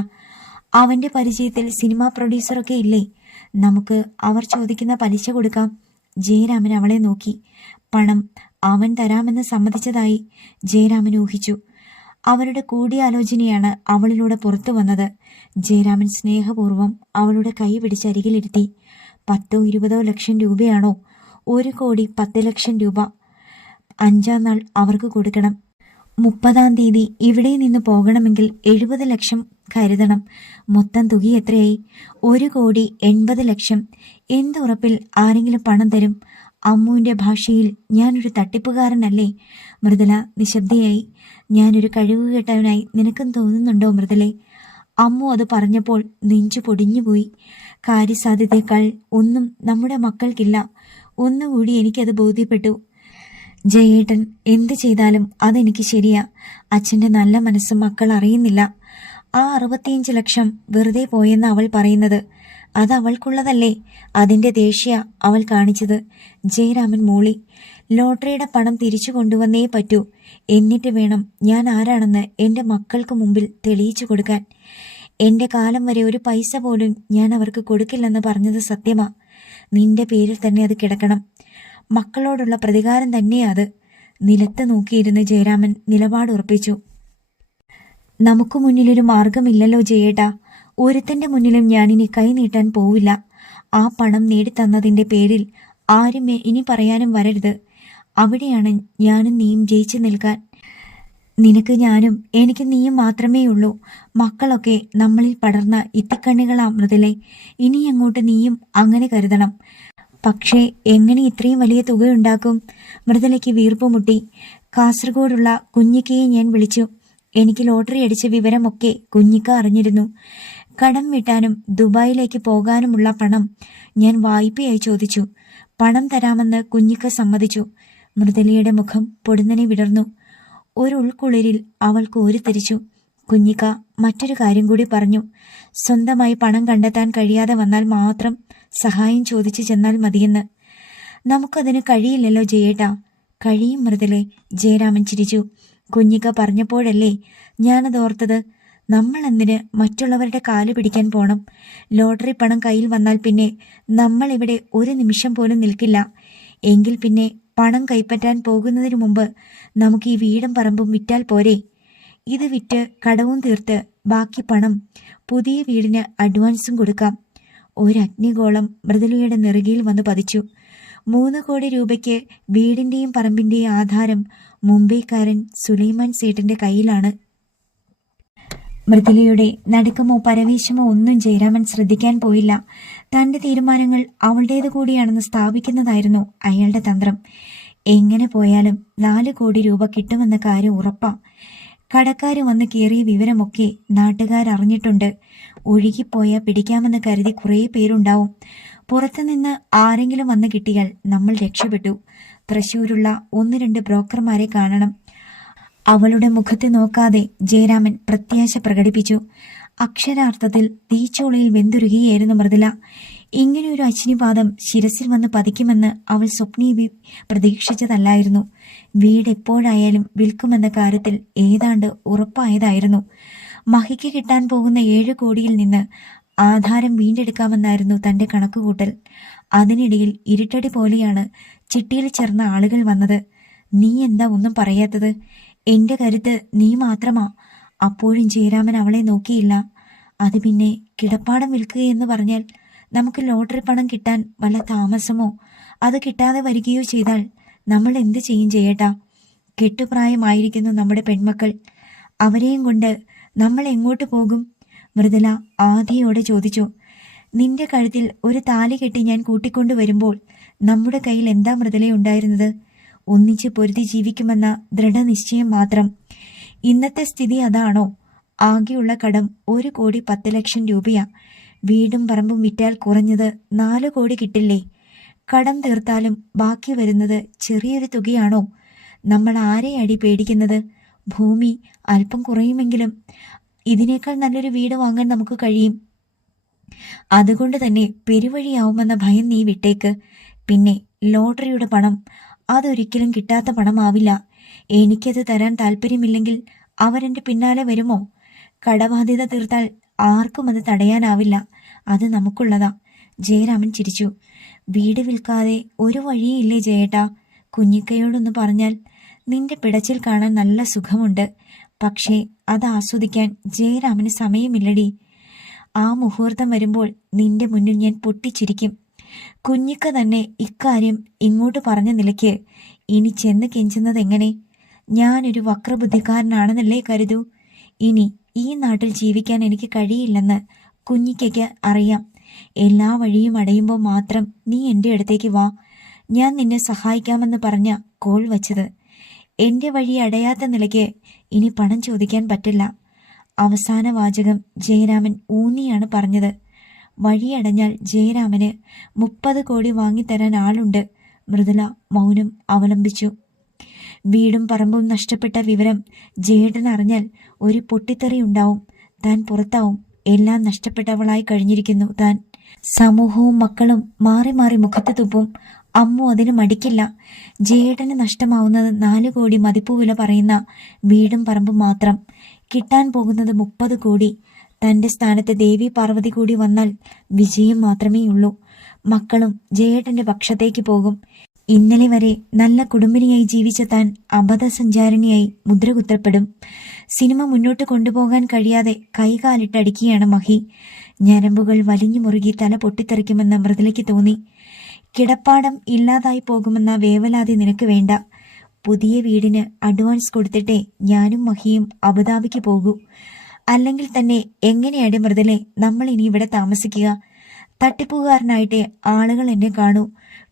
അവന്റെ പരിചയത്തിൽ സിനിമാ പ്രൊഡ്യൂസറൊക്കെ ഇല്ലേ? നമുക്ക് അവർ ചോദിക്കുന്ന പലിശ കൊടുക്കാം. ജയരാമൻ അവളെ നോക്കി. പണം അവൻ തരാമെന്ന് സമ്മതിച്ചതായി ജയരാമൻ ഊഹിച്ചു. അവരുടെ കൂടിയാലോചനയാണ് അവളിലൂടെ പുറത്തു വന്നത്. ജയരാമൻ സ്നേഹപൂർവ്വം അവളുടെ കൈ പിടിച്ചരികിലിരുത്തി. 10-20 ലക്ഷം രൂപയാണോ? 1,10,00,000 രൂപ 5-ാം നാൾ അവർക്ക് കൊടുക്കണം. 30-ാം തീയതി ഇവിടെ നിന്ന് പോകണമെങ്കിൽ 70 ലക്ഷം കരുതണം. മൊത്തം തുക എത്രയായി? 1,80,00,000. എന്തുറപ്പിൽ ആരെങ്കിലും പണം തരും? അമ്മുവിന്റെ ഭാഷയിൽ ഞാനൊരു തട്ടിപ്പുകാരനല്ലേ? മൃദുല നിശബ്ദയായി. ഞാനൊരു കഴിവുകെട്ടവനായി നിനക്കും തോന്നുന്നുണ്ടോ മൃദുലേ? അമ്മു അത് പറഞ്ഞപ്പോൾ നെഞ്ചു പൊടിഞ്ഞുപോയി. കാര്യസാധ്യതയേക്കാൾ ഒന്നും നമ്മുടെ മക്കൾക്കില്ല. ഒന്നുകൂടി എനിക്കത് ബോധ്യപ്പെട്ടു. ജയേട്ടൻ എന്ത് ചെയ്താലും അതെനിക്ക് ശരിയാ. അച്ഛന്റെ നല്ല മനസ്സ് മക്കൾ അറിയുന്നില്ല. ആ 65 ലക്ഷം വെറുതെ പോയെന്ന് അവൾ പറയുന്നത്. അത് അവൾക്കുള്ളതല്ലേ? അതിന്റെ ദേഷ്യ അവൾ കാണിച്ചത്. ജയരാമൻ മൂളി. ലോട്ടറിയുടെ പണം തിരിച്ചു കൊണ്ടുവന്നേ പറ്റൂ. എന്നിട്ട് വേണം ഞാൻ ആരാണെന്ന് എന്റെ മക്കൾക്ക് മുമ്പിൽ തെളിയിച്ചു കൊടുക്കാൻ. എന്റെ കാലം വരെ ഒരു പൈസ പോലും ഞാൻ അവർക്ക് കൊടുക്കില്ലെന്ന് പറഞ്ഞത് സത്യമാ. നിന്റെ പേരിൽ തന്നെ അത് കിടക്കണം. മക്കളോടുള്ള പ്രതികാരം തന്നെയാ അത്. നിലത്ത് നോക്കിയിരുന്ന് ജയരാമൻ നിലപാട് ഉറപ്പിച്ചു. നമുക്ക് മുന്നിലൊരു മാർഗമില്ലല്ലോ ജയേട്ടാ. ഒരുത്തന്റെ മുന്നിലും ഞാനിനി കൈ നീട്ടാൻ പോവില്ല. ആ പണം നേടിത്തന്നതിന്റെ പേരിൽ ആരും ഇനി പറയാനും വരരുത്. അവിടെയാണ് ഞാനും നീയും ജയിച്ചു നിൽക്കാൻ. നിനക്ക് ഞാനും എനിക്ക് നീയും മാത്രമേ ഉള്ളൂ. മക്കളൊക്കെ നമ്മളിൽ പടർന്ന ഇത്തിക്കണ്ണികളാ മൃദുലേ. ഇനി അങ്ങോട്ട് നീയും അങ്ങനെ കരുതണം. പക്ഷേ എങ്ങനെ ഇത്രയും വലിയ തുകയുണ്ടാക്കും? മൃദുലയ്ക്ക് വീർപ്പുമുട്ടി. കാസർഗോഡുള്ള കുഞ്ഞിക്കയെ ഞാൻ വിളിച്ചു. എനിക്ക് ലോട്ടറി അടിച്ച വിവരമൊക്കെ കുഞ്ഞിക്ക അറിഞ്ഞിരുന്നു. കടം വീട്ടാനും ദുബായിലേക്ക് പോകാനുമുള്ള പണം ഞാൻ വായ്പയായി ചോദിച്ചു. പണം തരാമെന്ന് കുഞ്ഞിക്ക സമ്മതിച്ചു. മൃദുലയുടെ മുഖം പൊടുന്നനെ വിടർന്നു. ഒരു ഉൾക്കുളിരിൽ അവൾ കോരിത്തരിച്ചു. കുഞ്ഞിക്ക മറ്റൊരു കാര്യം കൂടി പറഞ്ഞു. സ്വന്തമായി പണം കണ്ടെത്താൻ കഴിയാതെ വന്നാൽ മാത്രം സഹായം ചോദിച്ചു ചെന്നാൽ മതിയെന്ന്. നമുക്കതിന് കഴിയില്ലല്ലോ ജയേട്ടാ. കഴിയും മൃദുലേ. ജയരാമൻ ചിരിച്ചു. കുഞ്ഞിക്ക പറഞ്ഞപ്പോഴല്ലേ ഞാനതോർത്തത്. നമ്മൾ എന്തിന് മറ്റുള്ളവരുടെ കാല് പിടിക്കാൻ പോണം? ലോട്ടറി പണം കയ്യിൽ വന്നാൽ പിന്നെ നമ്മൾ ഇവിടെ ഒരു നിമിഷം പോലും നിൽക്കില്ല. എങ്കിൽ പിന്നെ പണം കൈപ്പറ്റാൻ പോകുന്നതിന് മുമ്പ് നമുക്ക് ഈ വീടും പറമ്പും വിറ്റാൽ പോരെ? ഇത് വിറ്റ് കടവും തീർത്ത് ബാക്കി പണം പുതിയ വീടിന് അഡ്വാൻസും കൊടുക്കാം. ഒരഗ്നിഗോളം മൃദുലയുടെ നെറുകയിൽ വന്ന് പതിച്ചു. 3 കോടി രൂപയ്ക്ക് വീടിന്റെയും പറമ്പിന്റെയും ആധാരം മുംബൈക്കാരൻ സുലൈമാൻ സേട്ടിന്റെ കയ്യിലാണ്. മൃദുലയുടെ നടുക്കമോ പരവേശമോ ഒന്നും ജയരാമൻ ശ്രദ്ധിക്കാൻ പോയില്ല. തന്റെ തീരുമാനങ്ങൾ അവളുടേത് കൂടിയാണെന്ന് സ്ഥാപിക്കുന്നതായിരുന്നു അയാളുടെ തന്ത്രം. എങ്ങനെ പോയാലും 4 കോടി രൂപ കിട്ടുമെന്ന കാര്യം ഉറപ്പാ. കടക്കാര് വന്ന് കയറിയ വിവരമൊക്കെ നാട്ടുകാരറിഞ്ഞിട്ടുണ്ട്. ഒഴുകിപ്പോയ പിടിക്കാമെന്ന് കരുതി കുറേ പേരുണ്ടാവും. പുറത്തുനിന്ന് ആരെങ്കിലും വന്ന് കിട്ടിയാൽ നമ്മൾ രക്ഷപ്പെട്ടു. തൃശ്ശൂരുള്ള 1-2 ബ്രോക്കർമാരെ കാണണം. അവളുടെ മുഖത്ത് നോക്കാതെ ജയരാമൻ പ്രത്യാശ പ്രകടിപ്പിച്ചു. അക്ഷരാർത്ഥത്തിൽ തീച്ചോളയിൽ വെന്തുരുകയായിരുന്നു മൃദുല. ഇങ്ങനെയൊരു അഗ്നിപാതം ശിരസിൽ വന്ന് പതിക്കുമെന്ന് അവൾ സ്വപ്നീ പ്രതീക്ഷിച്ചതല്ലായിരുന്നു. വീട് എപ്പോഴായാലും വിൽക്കുമെന്ന കാര്യത്തിൽ ഏതാണ്ട് ഉറപ്പായതായിരുന്നു. മഹിക്ക് കിട്ടാൻ പോകുന്ന 7 കോടിയിൽ നിന്ന് ആധാരം വീണ്ടെടുക്കാമെന്നായിരുന്നു തന്റെ കണക്കുകൂട്ടൽ. അതിനിടയിൽ ഇരുട്ടടി പോലെയാണ് ചിട്ടിയിൽ ചേർന്ന ആളുകൾ വന്നത്. നീ എന്താ ഒന്നും പറയാത്തത്? എന്റെ കരുത്ത് നീ മാത്രമാ. അപ്പോഴും ജയരാമൻ അവളെ നോക്കിയില്ല. അത് പിന്നെ കിടപ്പാടം വിൽക്കുകയെന്ന് പറഞ്ഞാൽ നമുക്ക് ലോട്ടറി പണം കിട്ടാൻ വല്ല താമസമോ അത് കിട്ടാതെ വരികയോ ചെയ്താൽ നമ്മൾ എന്ത് ചെയ്യും ജയേട്ടാ? കെട്ടുപ്രായമായിരിക്കുന്നു നമ്മുടെ പെൺമക്കൾ. അവരെയും കൊണ്ട് നമ്മൾ എങ്ങോട്ട് പോകും? മൃദുല ആധിയോടെ ചോദിച്ചു. നിന്റെ കഴുത്തിൽ ഒരു താലി കെട്ടി ഞാൻ കൂട്ടിക്കൊണ്ടു വരുമ്പോൾ നമ്മുടെ കയ്യിൽ എന്താ മൃദുലയുണ്ടായിരുന്നത്? ഒന്നിച്ച് പൊരുതി ജീവിക്കുമെന്ന ദൃഢനിശ്ചയം മാത്രം. ഇന്നത്തെ സ്ഥിതി അതാണോ? ആകെയുള്ള കടം 1,10,00,000 രൂപയാ. വീടും പറമ്പും വിറ്റാൽ കുറഞ്ഞത് 4 കോടി കിട്ടില്ലേ? കടം തീർത്താലും ബാക്കി വരുന്നത് ചെറിയൊരു തുകയാണോ? നമ്മൾ ആരെയടി പേടിക്കുന്നത്? ഭൂമി അല്പം കുറയുമെങ്കിലും ഇതിനേക്കാൾ നല്ലൊരു വീട് വാങ്ങാൻ നമുക്ക് കഴിയും. അതുകൊണ്ട് തന്നെ പെരുവഴിയാവുമെന്ന ഭയം നീ വിട്ടേക്ക്. പിന്നെ ലോട്ടറിയുടെ പണം, അതൊരിക്കലും കിട്ടാത്ത പണമാവില്ല. എനിക്കത് തരാൻ താല്പര്യമില്ലെങ്കിൽ അവരെന്റെ പിന്നാലെ വരുമോ? കടബാധ്യത തീർത്താൽ ആർക്കും അത് തടയാനാവില്ല. അത് നമുക്കുള്ളതാ. ജയരാമൻ ചിരിച്ചു. വീട് വിൽക്കാതെ ഒരു വഴിയില്ലേ ജയേട്ടാ? കുഞ്ഞിക്കയോടൊന്ന് പറഞ്ഞാൽ. നിന്റെ പിടച്ചിൽ കാണാൻ നല്ല സുഖമുണ്ട്. പക്ഷേ അത് ആസ്വദിക്കാൻ ജയരാമന് സമയമില്ലടി. ആ മുഹൂർത്തം വരുമ്പോൾ നിന്റെ മുന്നിൽ ഞാൻ പൊട്ടിച്ചിരിക്കും. കുഞ്ഞിക്ക തന്നെ ഇക്കാര്യം ഇങ്ങോട്ട് പറഞ്ഞ നിലയ്ക്ക് ഇനി ചെന്ന് കെഞ്ചുന്നത് എങ്ങനെ? ഞാനൊരു വക്രബുദ്ധിക്കാരനാണെന്നല്ലേ കരുതൂ? ഇനി ഈ നാട്ടിൽ ജീവിക്കാൻ എനിക്ക് കഴിയില്ലെന്ന് കുഞ്ഞിക്കയ്ക്ക് അറിയാം. എല്ലാ വഴിയും അടയുമ്പോൾ മാത്രം നീ എൻ്റെ അടുത്തേക്ക് വാ. ഞാൻ നിന്നെ സഹായിക്കാമെന്ന് പറഞ്ഞ കോൾ വച്ചത്. എൻ്റെ വഴി അടയാത്ത നിലയ്ക്ക് ഇനി പണം ചോദിക്കാൻ പറ്റില്ല. അവസാന വാചകം ജയരാമൻ ഊന്നിയാണ് പറഞ്ഞത്. വഴിയടഞ്ഞാൽ ജയരാമന് 30 കോടി വാങ്ങിത്തരാൻ ആളുണ്ട്. മൃദുല മൗനം അവലംബിച്ചു. വീടും പറമ്പും നഷ്ടപ്പെട്ട വിവരം ജയേട്ടൻ അറിഞ്ഞാൽ ഒരു പൊട്ടിത്തെറി ഉണ്ടാവും. താൻ പുറത്താവും. എല്ലാം നഷ്ടപ്പെട്ടവളായി കഴിഞ്ഞിരിക്കുന്നു താൻ. സമൂഹവും മക്കളും മാറി മാറി മുഖത്ത് തുപ്പും. അമ്മു അതിന് മടിക്കില്ല. ജയേട്ടന് നഷ്ടമാവുന്നത് 4 കോടി മതിപ്പുവില പറയുന്ന വീടും പറമ്പും മാത്രം. കിട്ടാൻ പോകുന്നത് 30 കോടി. തന്റെ സ്ഥാനത്ത് ദേവി പാർവതി കൂടി വന്നാൽ വിജയം മാത്രമേയുള്ളൂ. മക്കളും ജയേട്ടന്റെ പക്ഷത്തേക്ക് പോകും. ഇന്നലെ വരെ നല്ല കുടുംബിനിയായി ജീവിച്ച താൻ അബദ്ധസഞ്ചാരിണിയായി മുദ്രകുത്തപ്പെടും. സിനിമ മുന്നോട്ട് കൊണ്ടുപോകാൻ കഴിയാതെ കൈകാലിട്ടടിക്കുകയാണ് മഹി. ഞരമ്പുകൾ വലിഞ്ഞു മുറുകി തല പൊട്ടിത്തെറിക്കുമെന്ന് മൃദുലയ്ക്ക് തോന്നി. കിടപ്പാടം ഇല്ലാതായി പോകുമെന്ന വേവലാതി നിനക്ക് വേണ്ട. പുതിയ വീടിന് അഡ്വാൻസ് കൊടുത്തിട്ടേ ഞാനും മഹിയും അബുദാബിക്ക് പോകൂ. അല്ലെങ്കിൽ തന്നെ എങ്ങനെയാണ് മൃദുലെ നമ്മൾ ഇനി ഇവിടെ താമസിക്കുക? തട്ടിപ്പുകാരനായിട്ട് ആളുകൾ എന്നെ കാണൂ.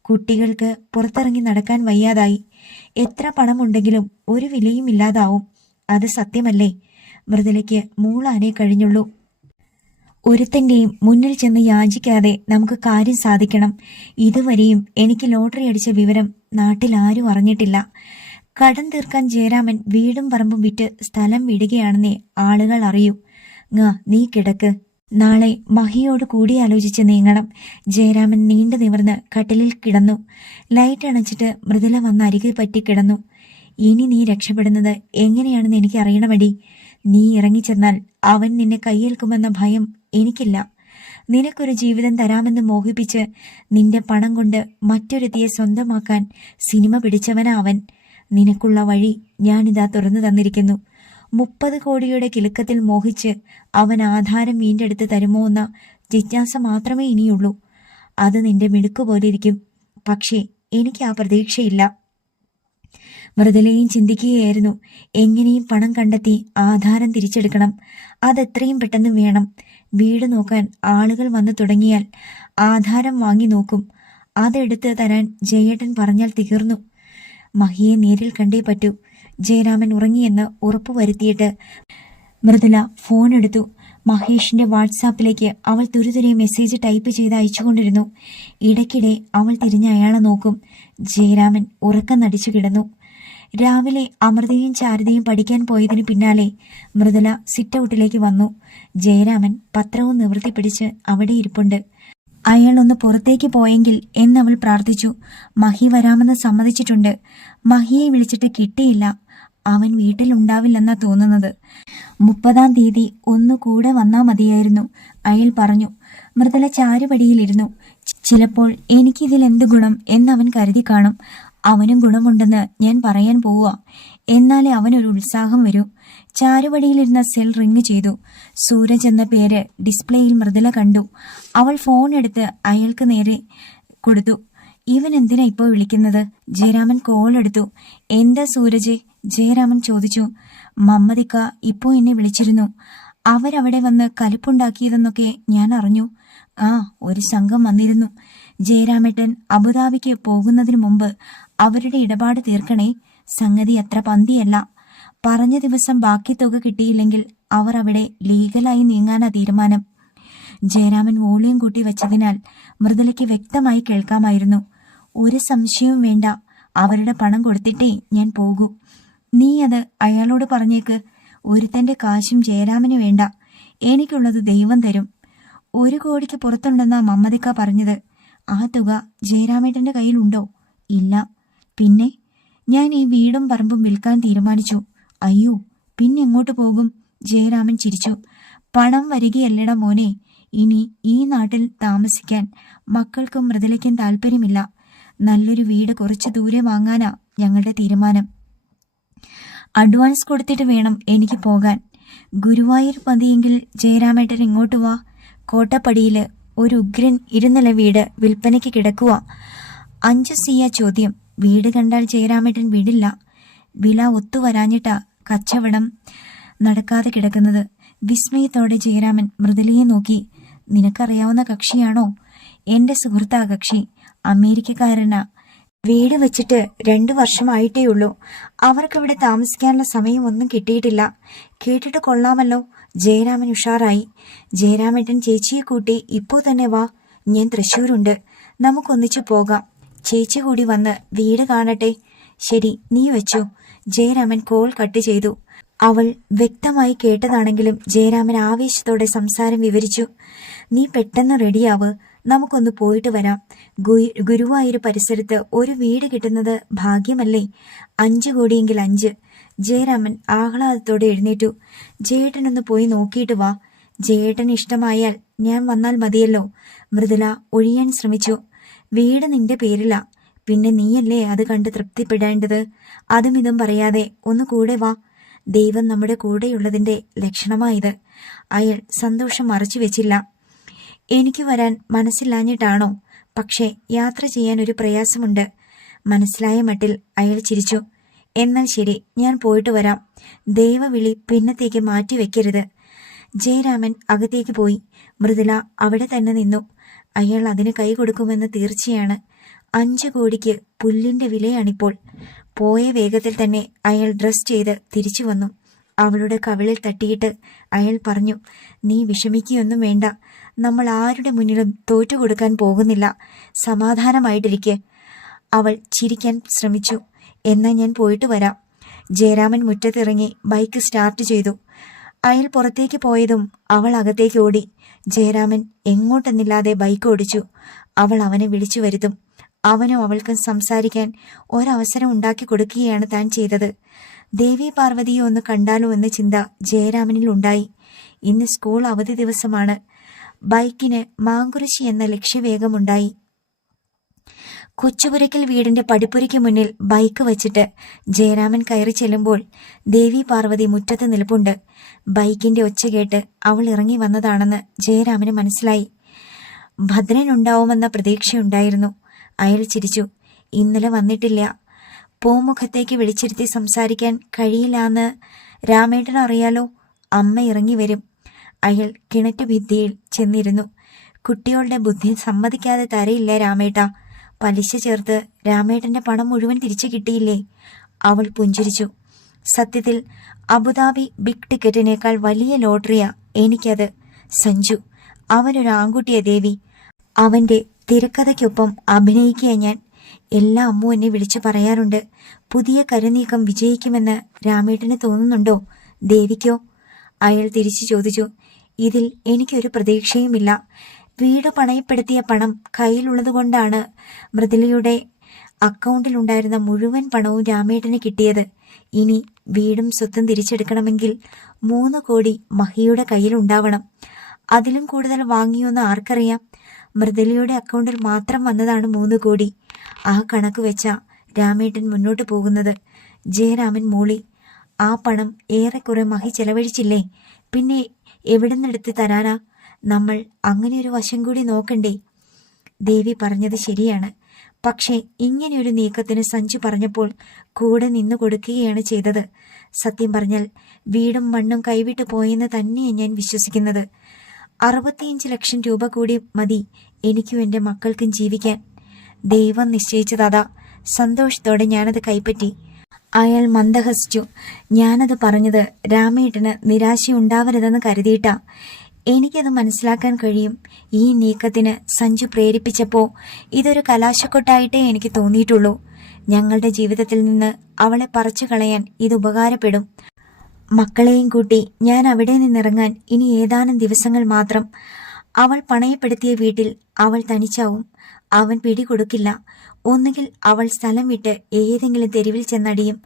കുട്ടികൾക്ക് പുറത്തിറങ്ങി നടക്കാൻ വയ്യാതായി. എത്ര പണമുണ്ടെങ്കിലും ഒരു വിലയും ഇല്ലാതാവും. അത് സത്യമല്ലേ? മൃദുലയ്ക്ക് മൂളാനേ കഴിഞ്ഞുള്ളൂ. ഒരുത്തന്റെയും മുന്നിൽ ചെന്ന് യാചിക്കാതെ നമുക്ക് കാര്യം സാധിക്കണം. ഇതുവരെയും എനിക്ക് ലോട്ടറി അടിച്ച വിവരം നാട്ടിൽ ആരും അറിഞ്ഞിട്ടില്ല. കടം തീർക്കാൻ ജയരാമൻ വീടും പറമ്പും വിറ്റ് സ്ഥലം വിടുകയാണെന്നേ ആളുകൾ അറിയൂ. നീ കിടക്ക്. നാളെ മഹിയോട് കൂടിയാലോചിച്ച് നീങ്ങണം. ജയരാമൻ നീണ്ടു നിവർന്ന് കട്ടിലിൽ കിടന്നു. ലൈറ്റ് അണച്ചിട്ട് മൃദുല വന്ന് അരികിൽ പറ്റി കിടന്നു. ഇനി നീ രക്ഷപ്പെടുന്നത് എങ്ങനെയാണെന്ന് എനിക്ക് അറിയണമടി. നീ ഇറങ്ങിച്ചെന്നാൽ അവൻ നിന്നെ കയ്യേൽക്കുമെന്ന ഭയം എനിക്കില്ല. നിനക്കൊരു ജീവിതം തരാമെന്ന് മോഹിപ്പിച്ച് നിന്റെ പണം കൊണ്ട് മറ്റൊരുത്തിയെ സ്വന്തമാക്കാൻ സിനിമ പിടിച്ചവനാ അവൻ. നിനക്കുള്ള വഴി ഞാനിതാ തുറന്നു തന്നിരിക്കുന്നു. 30 കോടിയുടെ കിലുക്കത്തിൽ മോഹിച്ച് അവൻ ആധാരം വീണ്ടെടുത്ത് തരുമോ എന്ന ജിജ്ഞാസ മാത്രമേ ഇനിയുള്ളൂ. അത് നിന്റെ മിടുക്കുപോലെ ഇരിക്കും. പക്ഷേ എനിക്ക് ആ പ്രതീക്ഷയില്ല. മൃദുലയും ചിന്തിക്കുകയായിരുന്നു. എങ്ങനെയും പണം കണ്ടെത്തി ആധാരം തിരിച്ചെടുക്കണം. അതെത്രയും പെട്ടെന്ന് വേണം. വീട് നോക്കാൻ ആളുകൾ വന്നു തുടങ്ങിയാൽ ആധാരം വാങ്ങി നോക്കും. അതെടുത്ത് തരാൻ ജയേട്ടൻ പറഞ്ഞാൽ തീർന്നു. മഹിയെ നേരിൽ കണ്ടേ പറ്റൂ. ജയരാമൻ ഉറങ്ങിയെന്ന് ഉറപ്പുവരുത്തിയിട്ട് മൃദുല ഫോൺ എടുത്തു. മഹേഷിന്റെ വാട്സാപ്പിലേക്ക് അവൾ തുരുതുരെ മെസ്സേജ് ടൈപ്പ് ചെയ്ത് അയച്ചുകൊണ്ടിരുന്നു. ഇടയ്ക്കിടെ അവൾ തിരിഞ്ഞ് അയാളെ നോക്കും. ജയരാമൻ ഉറക്കം നടിച്ചു കിടന്നു. രാവിലെ അമൃതയും ചാരുതയും പഠിക്കാൻ പോയതിനു പിന്നാലെ മൃദുല സിറ്റ് ഔട്ടിലേക്ക് വന്നു. ജയരാമൻ പത്രവും നിവർത്തി പിടിച്ച് അവിടെ ഇരിപ്പുണ്ട്. അയാൾ ഒന്ന് പുറത്തേക്ക് പോയെങ്കിൽ എന്നവൾ പ്രാർത്ഥിച്ചു. മഹി വരാമെന്ന് സമ്മതിച്ചിട്ടുണ്ട്. മഹിയെ വിളിച്ചിട്ട് കിട്ടിയില്ല. അവൻ വീട്ടിലുണ്ടാവില്ലെന്നാ തോന്നുന്നത്. 30-ാം തീയതി ഒന്നുകൂടെ വന്നാ മതിയായിരുന്നു, അയാൾ പറഞ്ഞു. മൃദുല ചാരുപടിയിലിരുന്നു. ചിലപ്പോൾ എനിക്കിതിൽ എന്ത് ഗുണം എന്നവൻ കരുതി കാണും. അവനും ഗുണമുണ്ടെന്ന് ഞാൻ പറയാൻ പോവുക. എന്നാലേ അവനൊരു ഉത്സാഹം വരൂ. ചാരുപടിയിലിരുന്ന സെൽ റിങ് ചെയ്തു. സൂരജ് എന്ന പേര് ഡിസ്പ്ലേയിൽ മൃദുല കണ്ടു. അവൾ ഫോൺ എടുത്ത് അയാൾക്ക് നേരെ കൊടുത്തു. ഇവൻ എന്തിനാ ഇപ്പോൾ വിളിക്കുന്നത്? ജയരാമൻ കോൾ എടുത്തു. എന്താ സൂരജ്? ജയരാമൻ ചോദിച്ചു. മമ്മദിക്ക ഇപ്പോ എന്നെ വിളിച്ചിരുന്നു. അവരവിടെ വന്ന് കലിപ്പുണ്ടാക്കിയതെന്നൊക്കെ ഞാൻ അറിഞ്ഞു. ഒരു സംഘം വന്നിരുന്നു. ജയരാമേട്ടൻ അബുദാബിക്ക് പോകുന്നതിനു മുമ്പ് അവരുടെ ഇടപാട് തീർക്കണേ. സംഗതി അത്ര പന്തിയല്ല. പറഞ്ഞ ദിവസം ബാക്കി തുക കിട്ടിയില്ലെങ്കിൽ അവർ അവിടെ ലീഗലായി നീങ്ങാനാ തീരുമാനം. ജയരാമൻ വോളിയം കൂട്ടി വെച്ചതിനാൽ മൃദുലയ്ക്ക് വ്യക്തമായി കേൾക്കാമായിരുന്നു. ഒരു സംശയവും വേണ്ട, അവരുടെ പണം കൊടുത്തിട്ടേ ഞാൻ പോകൂ. നീ അത് അയാളോട് പറഞ്ഞേക്ക്. ഒരുത്തന്റെ കാശും ജയരാമന് വേണ്ട, എനിക്കുള്ളത് ദൈവം തരും. 1 കോടിക്ക് പുറത്തുണ്ടെന്നാ മമ്മദിക്ക പറഞ്ഞത്. ആ തുക ജയരാമേട്ടന്റെ കയ്യിലുണ്ടോ? ഇല്ല. പിന്നെ? ഞാൻ ഈ വീടും പറമ്പും വിൽക്കാൻ തീരുമാനിച്ചു. അയ്യോ, പിന്നെ എങ്ങോട്ട് പോകും? ജയരാമൻ ചിരിച്ചു. പണം വരികയല്ലട മോനെ. ഇനി ഈ നാട്ടിൽ താമസിക്കാൻ മക്കൾക്കും മൃദുലയ്ക്കും താല്പര്യമില്ല. നല്ലൊരു വീട് കുറച്ച് ദൂരെ വാങ്ങാനാ ഞങ്ങളുടെ തീരുമാനം. അഡ്വാൻസ് കൊടുത്തിട്ട് വേണം എനിക്ക് പോകാൻ. ഗുരുവായൂർ മതിയെങ്കിൽ ജയരാമേട്ടൻ ഇങ്ങോട്ട് വാ. കോട്ടപ്പടിയില് ഒരു ഉഗ്രൻ ഇരുനില വീട് വിൽപ്പനയ്ക്ക് കിടക്കുക. 5 സിയ ചോദ്യം. വീട് കണ്ടാൽ ജയരാമേട്ടൻ വിടില്ല. വില ഒത്തുവരാഞ്ഞിട്ടാ കച്ചവടം നടക്കാതെ കിടക്കുന്നത്. വിസ്മയത്തോടെ ജയരാമൻ മൃദുലയെ നോക്കി. നിനക്കറിയാവുന്ന കക്ഷിയാണോ? എന്റെ സുഹൃത്താ കക്ഷി. അമേരിക്കക്കാരനാ. വീട് വെച്ചിട്ട് 2 വർഷമായിട്ടേ ഉള്ളൂ. അവർക്കിവിടെ താമസിക്കാനുള്ള സമയം ഒന്നും കിട്ടിയിട്ടില്ല. കേട്ടിട്ട് കൊള്ളാമല്ലോ. ജയരാമൻ ഉഷാറായി. ജയരാമേട്ടൻ ചേച്ചിയെ കൂട്ടി ഇപ്പോൾ തന്നെ വാ. ഞാൻ തൃശ്ശൂരുണ്ട്. നമുക്കൊന്നിച്ചു പോകാം. ചേച്ചി കൂടി വന്ന് വീട് കാണട്ടെ. ശരി, നീ വെച്ചോ. ജയരാമൻ കോൾ കട്ട് ചെയ്തു. അവൾ വ്യക്തമായി കേട്ടതാണെങ്കിലും ജയരാമൻ ആവേശത്തോടെ സംസാരം വിവരിച്ചു. നീ പെട്ടെന്ന് റെഡിയാവ്. നമുക്കൊന്ന് പോയിട്ട് വരാം. ഗുരുവായൂർ പരിസരത്ത് ഒരു വീട് കിട്ടുന്നത് ഭാഗ്യമല്ലേ? 5 കോടിയെങ്കിൽ 5. ജയരാമൻ ആഹ്ലാദത്തോടെ എഴുന്നേറ്റു. ജയേട്ടനൊന്ന് പോയി നോക്കിയിട്ട് വാ. ജയേട്ടന് ഇഷ്ടമായാൽ ഞാൻ വന്നാൽ മതിയല്ലോ. മൃദുല ഒഴിയാൻ ശ്രമിച്ചു. വീട് നിന്റെ പേരിലാ. പിന്നെ നീയല്ലേ അത് കണ്ട് തൃപ്തിപ്പെടേണ്ടത്. അതും ഇതും പറയാതെ ഒന്ന് കൂടെ വാ. ദൈവം നമ്മുടെ കൂടെയുള്ളതിന്റെ ലക്ഷണമായത്. അയാൾ സന്തോഷം മറച്ചു വെച്ചില്ല. എനിക്ക് വരാൻ മനസ്സില്ലാഞ്ഞിട്ടാണോ? പക്ഷേ യാത്ര ചെയ്യാൻ ഒരു പ്രയാസമുണ്ട്. മനസ്സിലായ മട്ടിൽ അയാൾ ചിരിച്ചു. എന്നാൽ ശരി, ഞാൻ പോയിട്ട് വരാം. ദൈവവിളി പിന്നത്തേക്ക് മാറ്റിവെക്കരുത്. ജയരാമൻ അകത്തേക്ക് പോയി. മൃദുല അവിടെ തന്നെ നിന്നു. അയാൾ അതിന് കൈ കൊടുക്കുമെന്ന് തീർച്ചയാണ്. 5 കോടിക്ക് പുല്ലിന്റെ വിലയാണിപ്പോൾ. പോയ വേഗത്തിൽ തന്നെ അയാൾ ഡ്രസ് ചെയ്ത് തിരിച്ചു വന്നു. അവളുടെ കവിളിൽ തട്ടിയിട്ട് അയാൾ പറഞ്ഞു, നീ വിഷമിക്കുകയൊന്നും വേണ്ട. നമ്മൾ ആരുടെ മുന്നിലും തോറ്റുകൊടുക്കാൻ പോകുന്നില്ല. സമാധാനമായിട്ടിരിക്കെ. അവൾ ചിരിക്കാൻ ശ്രമിച്ചു. എന്നാ ഞാൻ പോയിട്ട് വരാം. ജയരാമൻ മുറ്റത്തിറങ്ങി ബൈക്ക് സ്റ്റാർട്ട് ചെയ്തു. അയാൾ പുറത്തേക്ക് പോയതും അവൾ അകത്തേക്ക് ഓടി. ജയരാമൻ എങ്ങോട്ടെന്നില്ലാതെ ബൈക്ക് ഓടിച്ചു. അവൾ അവനെ വിളിച്ചു വരുത്തും. അവനും അവൾക്കും സംസാരിക്കാൻ ഒരവസരം ഉണ്ടാക്കി കൊടുക്കുകയാണ് താൻ ചെയ്തത്. ദേവി പാർവതിയെ ഒന്ന് കണ്ടാലോ എന്ന ചിന്ത ജയരാമനിൽ ഉണ്ടായി. ഇന്ന് സ്കൂൾ അവധി ദിവസമാണ്. ബൈക്കിന് മാങ്കുറിശി എന്ന ലക്ഷ്യവേഗമുണ്ടായി. കൊച്ചുപുരയ്ക്കൽ വീടിന്റെ പടിപ്പുരയ്ക്ക് മുന്നിൽ ബൈക്ക് വച്ചിട്ട് ജയരാമൻ കയറി ചെല്ലുമ്പോൾ ദേവി പാർവതി മുറ്റത്ത് നിൽപ്പുണ്ട്. ബൈക്കിന്റെ ഒച്ച കേട്ട് അവൾ ഇറങ്ങി വന്നതാണെന്ന് ജയരാമന് മനസ്സിലായി. ഭദ്രനുണ്ടാവുമെന്ന പ്രതീക്ഷയുണ്ടായിരുന്നു. അയാൾ ചിരിച്ചു. ഇന്നലെ വന്നിട്ടില്ല. പൂമുഖത്തേക്ക് വിളിച്ചിരുത്തി സംസാരിക്കാൻ കഴിയില്ലാന്ന് രാമേട്ടൻ അറിയാലോ. അമ്മ ഇറങ്ങി വരും. അയാൾ കിണറ്റുഭിത്തിയിൽ ചെന്നിരുന്നു. കുട്ടികളുടെ ബുദ്ധി സമ്മതിക്കാതെ തരയില്ല രാമേട്ട. പലിശ ചേർത്ത് രാമേട്ടന്റെ പണം മുഴുവൻ തിരിച്ചു കിട്ടിയില്ലേ? അവൾ പുഞ്ചിരിച്ചു. സത്യത്തിൽ അബുദാബി ബിഗ് ടിക്കറ്റിനേക്കാൾ വലിയ ലോട്ടറിയാ എനിക്കത്. സഞ്ജു, അവനൊരു ആൺകുട്ടിയെ ദേവി. അവന്റെ തിരക്കഥയ്ക്കൊപ്പം അഭിനയിക്കുക ഞാൻ. എല്ലാ അമ്മു എന്നെ വിളിച്ചു പറയാറുണ്ട്. പുതിയ കരുനീക്കം വിജയിക്കുമെന്ന് രാമേട്ടന് തോന്നുന്നുണ്ടോ? ദേവിക്കോ? അയാൾ തിരിച്ചു ചോദിച്ചു. ഇതിൽ എനിക്കൊരു പ്രതീക്ഷയുമില്ല. വീട് പണയപ്പെടുത്തിയ പണം കയ്യിലുള്ളതുകൊണ്ടാണ് മൃദുലയുടെ അക്കൗണ്ടിലുണ്ടായിരുന്ന മുഴുവൻ പണവും രാമേട്ടന് കിട്ടിയത്. ഇനി വീടും സ്വത്തും തിരിച്ചെടുക്കണമെങ്കിൽ 3 കോടി മഹിയുടെ കയ്യിലുണ്ടാവണം. അതിലും കൂടുതൽ വാങ്ങിയോന്ന് ആർക്കറിയാം? മൃദുലയുടെ അക്കൗണ്ടിൽ മാത്രം വന്നതാണ് 3 കോടി. ആ കണക്ക് വെച്ച രാമേട്ടൻ മുന്നോട്ട് പോകുന്നത്. ജയരാമൻ മൂളി. ആ പണം ഏറെക്കുറെ മഹി ചെലവഴിച്ചില്ലേ? പിന്നെ എവിടുന്നെടുത്ത് തരാനാ? നമ്മൾ അങ്ങനെയൊരു വശം കൂടി നോക്കണ്ടേ? ദേവി പറഞ്ഞത് ശരിയാണ്. പക്ഷേ ഇങ്ങനെയൊരു നീക്കത്തിന് സഞ്ജു പറഞ്ഞപ്പോൾ കൂടെ നിന്നു കൊടുക്കുകയാണ് ചെയ്തത്. സത്യം പറഞ്ഞാൽ വീടും മണ്ണും കൈവിട്ടു പോയെന്ന് തന്നെയാണ് ഞാൻ വിശ്വസിക്കുന്നത്. 65 ലക്ഷം രൂപ കൂടി മതി എനിക്കും എൻ്റെ മക്കൾക്കും ജീവിക്കാൻ. ദൈവം നിശ്ചയിച്ചതാ. സന്തോഷത്തോടെ ഞാനത് കൈപ്പറ്റി. അയാൾ മന്ദഹസിച്ചു. ഞാനത് പറഞ്ഞത് രാമേട്ടന് നിരാശയുണ്ടാവരുതെന്ന് കരുതിയിട്ടാ. എനിക്കത് മനസ്സിലാക്കാൻ കഴിയും. ഈ നീക്കത്തിന് സഞ്ജു പ്രേരിപ്പിച്ചപ്പോ ഇതൊരു കലാശക്കൊട്ടായിട്ടേ എനിക്ക് തോന്നിയിട്ടുള്ളൂ. ഞങ്ങളുടെ ജീവിതത്തിൽ നിന്ന് അവളെ പറിച്ചു കളയാൻ ഇത് ഉപകാരപ്പെടും. മക്കളെയും കൂട്ടി ഞാൻ അവിടെ നിന്നിറങ്ങാൻ ഇനി ഏതാനും ദിവസങ്ങൾ മാത്രം. അവൾ പണയപ്പെടുത്തിയ വീട്ടിൽ അവൾ തനിച്ചാവും. അവൻ പിടികൊടുക്കില്ല. ഒന്നുകിൽ അവൾ സ്ഥലം വിട്ട് ഏതെങ്കിലും തെരുവിൽ ചെന്നടിയും,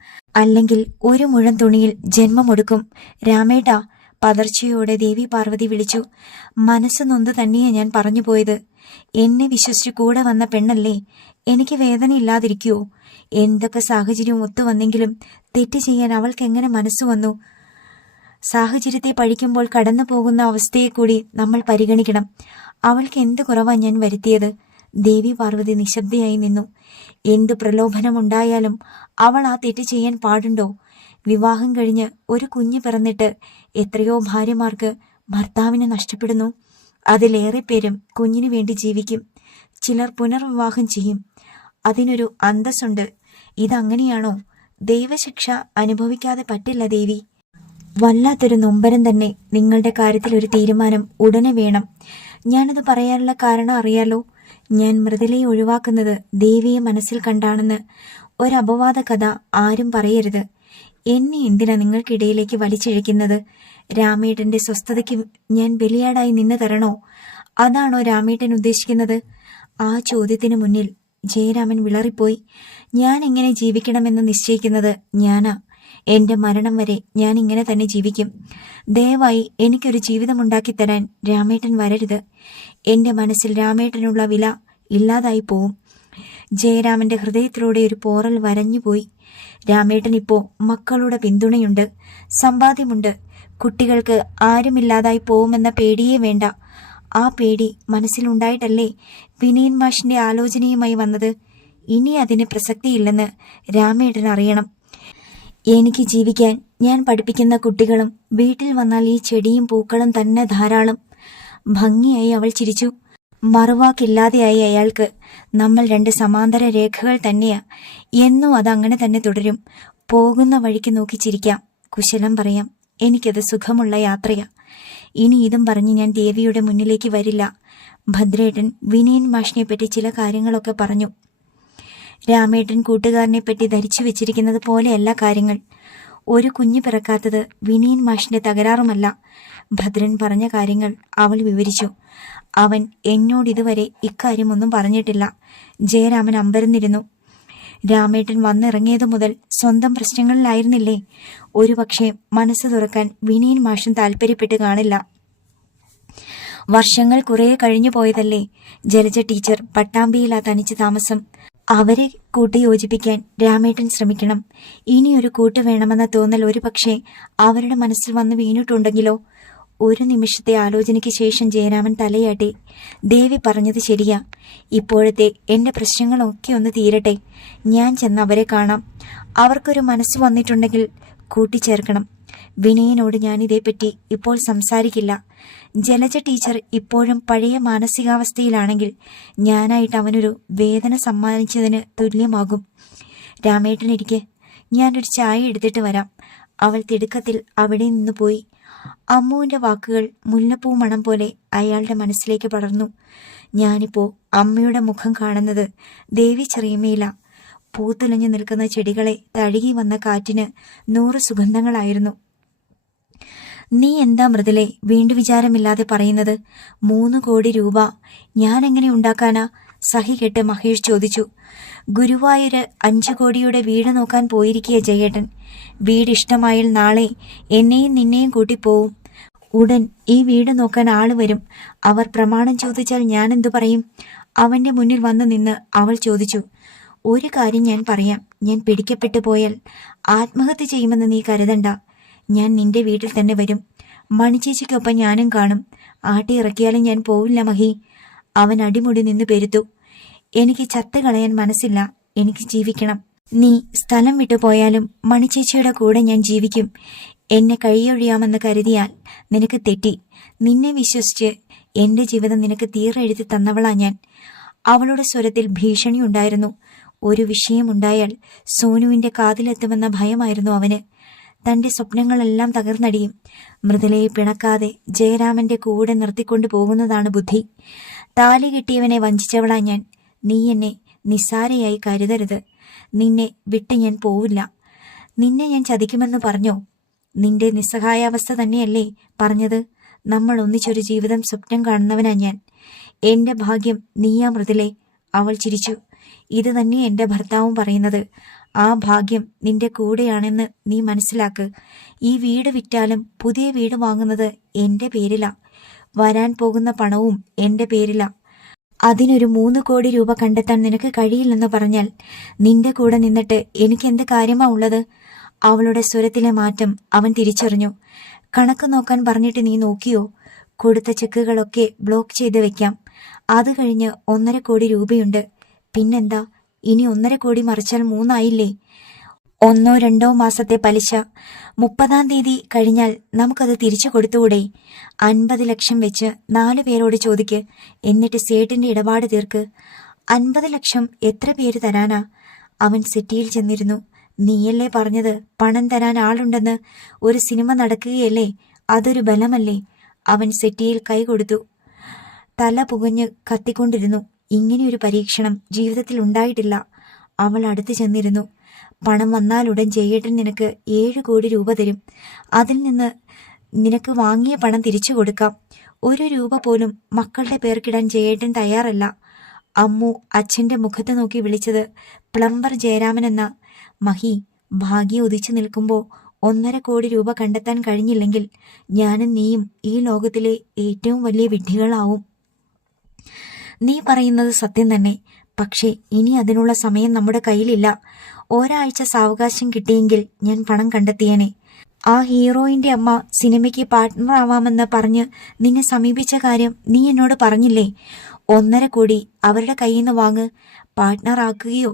അല്ലെങ്കിൽ ഒരു മുഴം തുണിയിൽ ജന്മമൊടുക്കും. രാമേട്ടാ, പതർച്ചയോടെ ദേവി പാർവതി വിളിച്ചു. മനസ്സ് നൊന്ത് തന്നെയാ ഞാൻ പറഞ്ഞു പോയത്. എന്നെ വിശ്വസിച്ച് കൂടെ വന്ന പെണ്ണല്ലേ, എനിക്ക് വേദന ഇല്ലാതിരിക്കുവോ? എന്തൊക്കെ സാഹചര്യം ഒത്തുവന്നെങ്കിലും തെറ്റ് ചെയ്യാൻ അവൾക്ക് എങ്ങനെ മനസ്സു വന്നു? സാഹചര്യത്തെ പഴിക്കുമ്പോൾ കടന്നു പോകുന്ന അവസ്ഥയെ കൂടി നമ്മൾ പരിഗണിക്കണം. അവൾക്ക് എന്ത് കുറവാ ഞാൻ വരുത്തിയത്? ദേവി പാർവതി നിശബ്ദയായി നിന്നു. എന്തു പ്രലോഭനമുണ്ടായാലും അവൾ ആ തെറ്റ് ചെയ്യാൻ പാടുണ്ടോ? വിവാഹം കഴിഞ്ഞ് ഒരു കുഞ്ഞ് പിറന്നിട്ട് എത്രയോ ഭാര്യമാർക്ക് ഭർത്താവിനെ നഷ്ടപ്പെടുന്നു. അതിലേറെ പേരും കുഞ്ഞിനു വേണ്ടി ജീവിക്കും. ചിലർ പുനർവിവാഹം ചെയ്യും. അതിനൊരു അന്തസ്സുണ്ട്. ഇതങ്ങനെയാണോ? ദൈവശിക്ഷ അനുഭവിക്കാതെ പറ്റില്ല ദേവി. വല്ലാത്തൊരു നൊമ്പരം തന്നെ. നിങ്ങളുടെ കാര്യത്തിൽ ഒരു തീരുമാനം ഉടനെ വേണം. ഞാനത് പറയാനുള്ള കാരണം അറിയാലോ. ഞാൻ മൃദുലയെ ഒഴിവാക്കുന്നത് ദേവിയെ മനസ്സിൽ കണ്ടാണെന്ന്. ഒരപവാദ കഥ ആരും പറയരുത്. എന്നെ എന്തിനാ നിങ്ങൾക്കിടയിലേക്ക് വലിച്ചിഴക്കുന്നത്? രാമേട്ടന്റെ സ്വസ്ഥതയ്ക്ക് ഞാൻ ബലിയാടായി നിന്ന് തരണോ? അതാണോ രാമേട്ടൻ ഉദ്ദേശിക്കുന്നത്? ആ ചോദ്യത്തിന് മുന്നിൽ ജയരാമൻ വിളറിപ്പോയി. ഞാൻ എങ്ങനെ ജീവിക്കണമെന്ന് നിശ്ചയിക്കുന്നത് ഞാനാ. എന്റെ മരണം വരെ ഞാൻ ഇങ്ങനെ തന്നെ ജീവിക്കും. ദയവായി എനിക്കൊരു ജീവിതമുണ്ടാക്കി തരാൻ രാമേട്ടൻ വരരുത്. എന്റെ മനസ്സിൽ രാമേട്ടനുള്ള വില ഇല്ലാതായി പോവും. ജയരാമന്റെ ഹൃദയത്തിലൂടെ ഒരു പോറൽ വരഞ്ഞുപോയി. രാമേട്ടൻ ഇപ്പോ മക്കളുടെ പിന്തുണയുണ്ട്, സമ്പാദ്യമുണ്ട്. കുട്ടികൾക്ക് ആരുമില്ലാതായി പോവുമെന്ന പേടിയേ വേണ്ട. ആ പേടി മനസ്സിലുണ്ടായിട്ടല്ലേ വിനയൻ മാഷിന്റെ ആലോചനയുമായി വന്നത്. ഇനി അതിന് പ്രസക്തിയില്ലെന്ന് രാമേട്ടൻ അറിയണം. എനിക്ക് ജീവിക്കാൻ ഞാൻ പഠിപ്പിക്കുന്ന കുട്ടികളും വീട്ടിൽ വന്നാൽ ഈ ചെടിയും പൂക്കളും തന്നെ ധാരാളം. ഭംഗിയായി അവൾ ചിരിച്ചു. മറുവാക്കില്ലാതെയായി അയാൾക്ക്. നമ്മൾ രണ്ട് സമാന്തര രേഖകൾ തന്നെയാ. എന്നും അതങ്ങനെ തന്നെ തുടരും. പോകുന്ന വഴിക്ക് നോക്കി ചിരിക്കാം, കുശലം പറയാം. എനിക്കത് സുഖമുള്ള യാത്രയാ. ഇനി ഇതും പറഞ്ഞ് ഞാൻ ദേവിയുടെ മുന്നിലേക്ക് വരില്ല. ഭദ്രേട്ടൻ വിനയൻ മാഷിനെ പറ്റി ചില കാര്യങ്ങളൊക്കെ പറഞ്ഞു. രാമേട്ടൻ കൂട്ടുകാരനെ പറ്റി ധരിച്ചു വെച്ചിരിക്കുന്നത് പോലെയല്ല കാര്യങ്ങൾ. ഒരു കുഞ്ഞു പിറക്കാത്തത് വിനയൻ മാഷിന്റെ തകരാറുമല്ല. ഭദ്രൻ പറഞ്ഞ കാര്യങ്ങൾ അവൾ വിവരിച്ചു. അവൻ എന്നോടിതുവരെ ഇക്കാര്യമൊന്നും പറഞ്ഞിട്ടില്ല. ജയരാമൻ അമ്പരന്നിരുന്നു. രാമേട്ടൻ വന്നിറങ്ങിയതു മുതൽ സ്വന്തം പ്രശ്നങ്ങളിലായിരുന്നില്ലേ? ഒരുപക്ഷെ മനസ്സ് തുറക്കാൻ വിനയൻ മാഷും താല്പര്യപ്പെട്ട് കാണില്ല. വർഷങ്ങൾ കുറെ കഴിഞ്ഞു പോയതല്ലേ. ജലജ ടീച്ചർ പട്ടാമ്പിയിലാ തനിച്ച് താമസം. അവരെ കൂട്ടി യോജിപ്പിക്കാൻ രാമേട്ടൻ ശ്രമിക്കണം. ഇനിയൊരു കൂട്ട് വേണമെന്ന തോന്നൽ ഒരുപക്ഷെ അവരുടെ മനസ്സിൽ വന്ന് വീണിട്ടുണ്ടെങ്കിലോ? ഒരു നിമിഷത്തെ ആലോചനയ്ക്ക് ശേഷം ജയരാമൻ തലയാട്ടി. ദേവി പറഞ്ഞത് ശരിയാ. ഇപ്പോഴത്തെ എന്റെ പ്രശ്നങ്ങളൊക്കെ ഒന്ന് തീരട്ടെ. ഞാൻ ചെന്ന് അവരെ കാണാം. അവർക്കൊരു മനസ്സ് വന്നിട്ടുണ്ടെങ്കിൽ കൂട്ടിച്ചേർക്കണം. വിനയനോട് ഞാനിതേപ്പറ്റി ഇപ്പോൾ സംസാരിക്കില്ല. ജലജ ടീച്ചർ ഇപ്പോഴും പഴയ മാനസികാവസ്ഥയിലാണെങ്കിൽ ഞാനായിട്ട് അവനൊരു വേദന സമ്മാനിച്ചതിന് തുല്യമാകും. രാമേട്ടനിരിക്കെ, ഞാനൊരു ചായ എടുത്തിട്ട് വരാം. അവൾ തിടുക്കത്തിൽ അവിടെ നിന്ന് പോയി. അമ്മുവിന്റെ വാക്കുകൾ മുല്ലപ്പൂ മണം പോലെ അയാളുടെ മനസ്സിലേക്ക് പടർന്നു. ഞാനിപ്പോ അമ്മയുടെ മുഖം കാണുന്നത് ദേവി ചെറിയമ്മയില. പൂത്തുലഞ്ഞു നിൽക്കുന്ന ചെടികളെ തഴുകി വന്ന കാറ്റിന് 100 സുഗന്ധങ്ങളായിരുന്നു. നീ എന്താ മൃദുലേ വീണ്ടും വിചാരമില്ലാതെ പറയുന്നത്? 3 കോടി രൂപ ഞാൻ എങ്ങനെ ഉണ്ടാക്കാനാ? സഹി കെട്ട് മഹേഷ് ചോദിച്ചു. ഗുരുവായൂര് 5 കോടിയുടെ വീട് നോക്കാൻ പോയിരിക്കുക ജയേട്ടൻ. വീട് ഇഷ്ടമായാൽ നാളെ എന്നെയും നിന്നെയും കൂട്ടിപ്പോവും. ഉടൻ ഈ വീട് നോക്കാൻ ആള് വരും. അവർ പ്രമാണം ചോദിച്ചാൽ ഞാൻ എന്തു പറയും? അവന്റെ മുന്നിൽ വന്നു നിന്ന് അവൾ ചോദിച്ചു. ഒരു കാര്യം ഞാൻ പറയാം. ഞാൻ പിടിക്കപ്പെട്ടു പോയാൽ ആത്മഹത്യ ചെയ്യുമെന്ന് നീ കരുതണ്ട. ഞാൻ നിന്റെ വീട്ടിൽ തന്നെ വരും. മണിച്ചേച്ചിക്കൊപ്പം ഞാനും കാണും. ആട്ടി ഇറക്കിയാലും ഞാൻ പോവില്ല മഹി. അവൻ അടിമുടി നിന്ന് പെരുത്തു. എനിക്ക് ചത്ത് കളയാൻ മനസ്സില്ല. എനിക്ക് ജീവിക്കണം. നീ സ്ഥലം വിട്ടു പോയാലും മണിച്ചേച്ചിയുടെ കൂടെ ഞാൻ ജീവിക്കും. എന്നെ കഴിയൊഴിയാമെന്ന് കരുതിയാൽ നിനക്ക് തെറ്റി. നിന്നെ വിശ്വസിച്ച് എന്റെ ജീവിതം നിനക്ക് തീരെഴുതി തന്നവളാ ഞാൻ. അവളുടെ സ്വരത്തിൽ ഭീഷണിയുണ്ടായിരുന്നു. ഒരു വിഷയമുണ്ടായാൽ സോനുവിന്റെ കാതിലെത്തുമെന്ന ഭയമായിരുന്നു അവന്. തന്റെ സ്വപ്നങ്ങളെല്ലാം തകർന്നടിയും. മൃദുലയെ പിണക്കാതെ ജയരാമന്റെ കൂടെ നിർത്തിക്കൊണ്ടു പോകുന്നതാണ് ബുദ്ധി. താലി കിട്ടിയവനെ വഞ്ചിച്ചവളാ ഞാൻ. നീ എന്നെ നിസ്സാരയായി കരുതരുത്. നിന്നെ വിട്ട് ഞാൻ പോവില്ല. നിന്നെ ഞാൻ ചതിക്കുമെന്ന് പറഞ്ഞോ? നിന്റെ നിസ്സഹായാവസ്ഥ തന്നെയല്ലേ പറഞ്ഞത്? നമ്മൾ ഒന്നിച്ചൊരു ജീവിതം സ്വപ്നം കാണുന്നവനാ ഞാൻ. എന്റെ ഭാഗ്യം നീയാ മൃദുലേ. അവൾ ചിരിച്ചു. ഇത് തന്നെ എന്റെ ഭർത്താവും പറയുന്നത്. ആ ഭാഗ്യം നിന്റെ കൂടെയാണെന്ന് നീ മനസ്സിലാക്ക്. ഈ വീട് വിറ്റാലും പുതിയ വീട് വാങ്ങുന്നത് എന്റെ പേരിലാ. വരാൻ പോകുന്ന പണവും എന്റെ പേരിലാ. അതിനൊരു 3 കോടി രൂപ കണ്ടെത്താൻ നിനക്ക് കഴിയില്ലെന്ന് പറഞ്ഞാൽ നിന്റെ കൂടെ നിന്നിട്ട് എനിക്കെന്ത് കാര്യമാ ഉള്ളത്? അവളുടെ സ്വരത്തിലെ മാറ്റം അവൻ തിരിച്ചറിഞ്ഞു. കണക്ക് നോക്കാൻ പറഞ്ഞിട്ട് നീ നോക്കിയോ? കൊടുത്ത ചെക്കുകളൊക്കെ ബ്ലോക്ക് ചെയ്ത് വെക്കാം. അത് കഴിഞ്ഞ് 1.5 കോടി രൂപയുണ്ട്. പിന്നെന്താ? ഇനി 1.5 കോടി മറിച്ചാൽ 3 ആയില്ലേ? 1 2 മാസത്തെ പലിശ. 30-ാം തീയതി കഴിഞ്ഞാൽ നമുക്കത് തിരിച്ചു കൊടുത്തുകൂടെ? 50 ലക്ഷം വെച്ച് 4 പേരോട് ചോദിക്ക്. എന്നിട്ട് സേട്ടിന്റെ ഇടപാട് തീർക്ക്. 50 ലക്ഷം എത്ര പേര് തരാനാ? അവൻ സിറ്റിയിൽ ചെന്നിരുന്നു. നീയല്ലേ പറഞ്ഞത് പണം തരാൻ ആളുണ്ടെന്ന്? ഒരു സിനിമ നടക്കുകയല്ലേ? അതൊരു ബലമല്ലേ? അവൻ സെറ്റിയിൽ കൈ കൊടുത്തു. തല പുകഞ്ഞ് കത്തിക്കൊണ്ടിരുന്നു. ഇങ്ങനെയൊരു പരീക്ഷണം ജീവിതത്തിൽ ഉണ്ടായിട്ടില്ല. അവൾ അടുത്ത് ചെന്നിരുന്നു. പണം വന്നാലുടൻ ജയേട്ടൻ നിനക്ക് 7 കോടി രൂപ തരും. അതിൽ നിന്ന് നിനക്ക് വാങ്ങിയ പണം തിരിച്ചു കൊടുക്കാം. 1 രൂപ പോലും മക്കളുടെ പേർക്കിടാൻ ജയേട്ടൻ തയ്യാറല്ല. അമ്മു അച്ഛന്റെ മുഖത്ത് നോക്കി വിളിച്ചത് പ്ലംബർ ജയരാമൻ എന്ന. മഹി, ഭാഗ്യം ഉദിച്ചു നിൽക്കുമ്പോൾ 1.5 കോടി രൂപ കണ്ടെത്താൻ കഴിഞ്ഞില്ലെങ്കിൽ ഞാനും നീയും ഈ ലോകത്തിലെ ഏറ്റവും വലിയ വിഡ്ഢികളാവും. നീ പറയുന്നത് സത്യം തന്നെ. പക്ഷേ ഇനി അതിനുള്ള സമയം നമ്മുടെ കയ്യിലില്ല. ഒരാഴ്ച സാവകാശം കിട്ടിയെങ്കിൽ ഞാൻ പണം കണ്ടെത്തിയേനെ. ആ ഹീറോയിന്റെ അമ്മ സിനിമയ്ക്ക് പാർട്ട്ണർ ആവാമെന്ന് പറഞ്ഞ് നിന്നെ സമീപിച്ച കാര്യം നീ എന്നോട് പറഞ്ഞില്ലേ? 1.5 കോടി അവരുടെ കയ്യിൽ നിന്ന് വാങ്ങ്. പാർട്ട്ണർ ആക്കുകയോ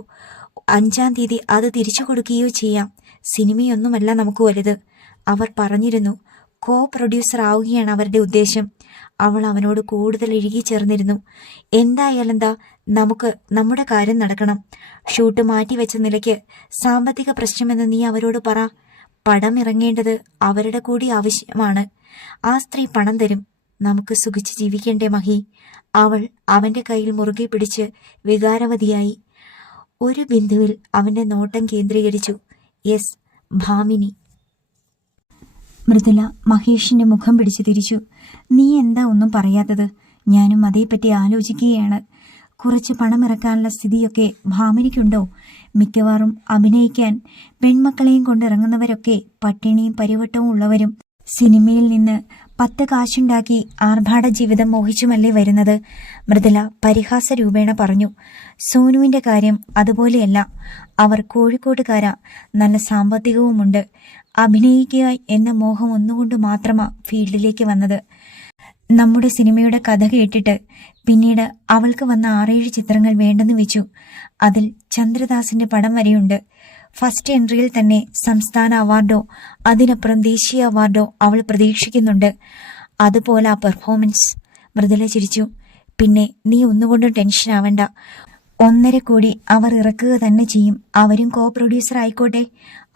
5-ാം തീയതി അത് തിരിച്ചു കൊടുക്കുകയോ ചെയ്യാം. സിനിമയൊന്നുമല്ല നമുക്ക് വലുത്. അവർ പറഞ്ഞിരുന്നു. കോ പ്രൊഡ്യൂസർ ആവുകയാണ് അവരുടെ ഉദ്ദേശം. അവൾ അവനോട് കൂടുതൽ ഇഴുകി ചേർന്നിരുന്നു. എന്തായാലെന്താ, നമുക്ക് നമ്മുടെ കാര്യം നടക്കണം. ഷൂട്ട് മാറ്റിവെച്ച നിലയ്ക്ക് സാമ്പത്തിക പ്രശ്നമെന്ന് നീ അവരോട് പറ. പടം ഇറങ്ങേണ്ടത് അവരുടെ കൂടി ആവശ്യമാണ്. ആ സ്ത്രീ പണം തരും. നമുക്ക് സുഖിച്ച് ജീവിക്കേണ്ടേ മഹി? അവൾ അവന്റെ കയ്യിൽ മുറുകെ പിടിച്ച് വികാരവതിയായി. ഒരു ബിന്ദുവിൽ അവന്റെ നോട്ടം കേന്ദ്രീകരിച്ചു. യെസ്, ഭാമിനി. മൃദുല മഹേഷിന്റെ മുഖം പിടിച്ചു തിരിച്ചു. നീ എന്താ ഒന്നും പറയാത്തത്? ഞാനും അതേപ്പറ്റി ആലോചിക്കുകയാണ്. കുറച്ച് പണമിറക്കാനുള്ള സ്ഥിതിയൊക്കെ ഭാമിനിക്കുണ്ടോ? മിക്കവാറും അഭിനയിക്കാൻ പെൺമക്കളെയും കൊണ്ടിറങ്ങുന്നവരൊക്കെ പട്ടിണിയും പരിവട്ടവും ഉള്ളവരും സിനിമയിൽ നിന്ന് 10 കാശുണ്ടാക്കി ആർഭാട ജീവിതം മോഹിച്ചുമല്ലേ വരുന്നത്? മൃദുല പരിഹാസ രൂപേണ പറഞ്ഞു. സോനുവിന്റെ കാര്യം അതുപോലെയല്ല. അവർ കോഴിക്കോട്ടുകാരാ. നല്ല സാമ്പത്തികവുമുണ്ട്. അഭിനയിക്കുക എന്ന മോഹം ഒന്നുകൊണ്ട് മാത്രമാ ഫീൽഡിലേക്ക് വന്നത്. നമ്മുടെ സിനിമയുടെ കഥ കേട്ടിട്ട് പിന്നീട് അവൾക്ക് വന്ന 6-7 ചിത്രങ്ങൾ വേണ്ടെന്ന് വെച്ചു. അതിൽ ചന്ദ്രദാസിന്റെ പടം വരെയുണ്ട്. ഫസ്റ്റ് എൻട്രിയിൽ തന്നെ സംസ്ഥാന അവാർഡോ അതിനപ്പുറം ദേശീയ അവാർഡോ അവൾ പ്രതീക്ഷിക്കുന്നുണ്ട്. അതുപോലെ ആ പെർഫോമൻസ്. മൃദുല ചിരിച്ചു. പിന്നെ നീ ഒന്നുകൊണ്ടും ടെൻഷൻ ആവണ്ട. 1.5 കോടി അവർ ഇറക്കുക തന്നെ ചെയ്യും. അവരും കോ പ്രൊഡ്യൂസർ ആയിക്കോട്ടെ.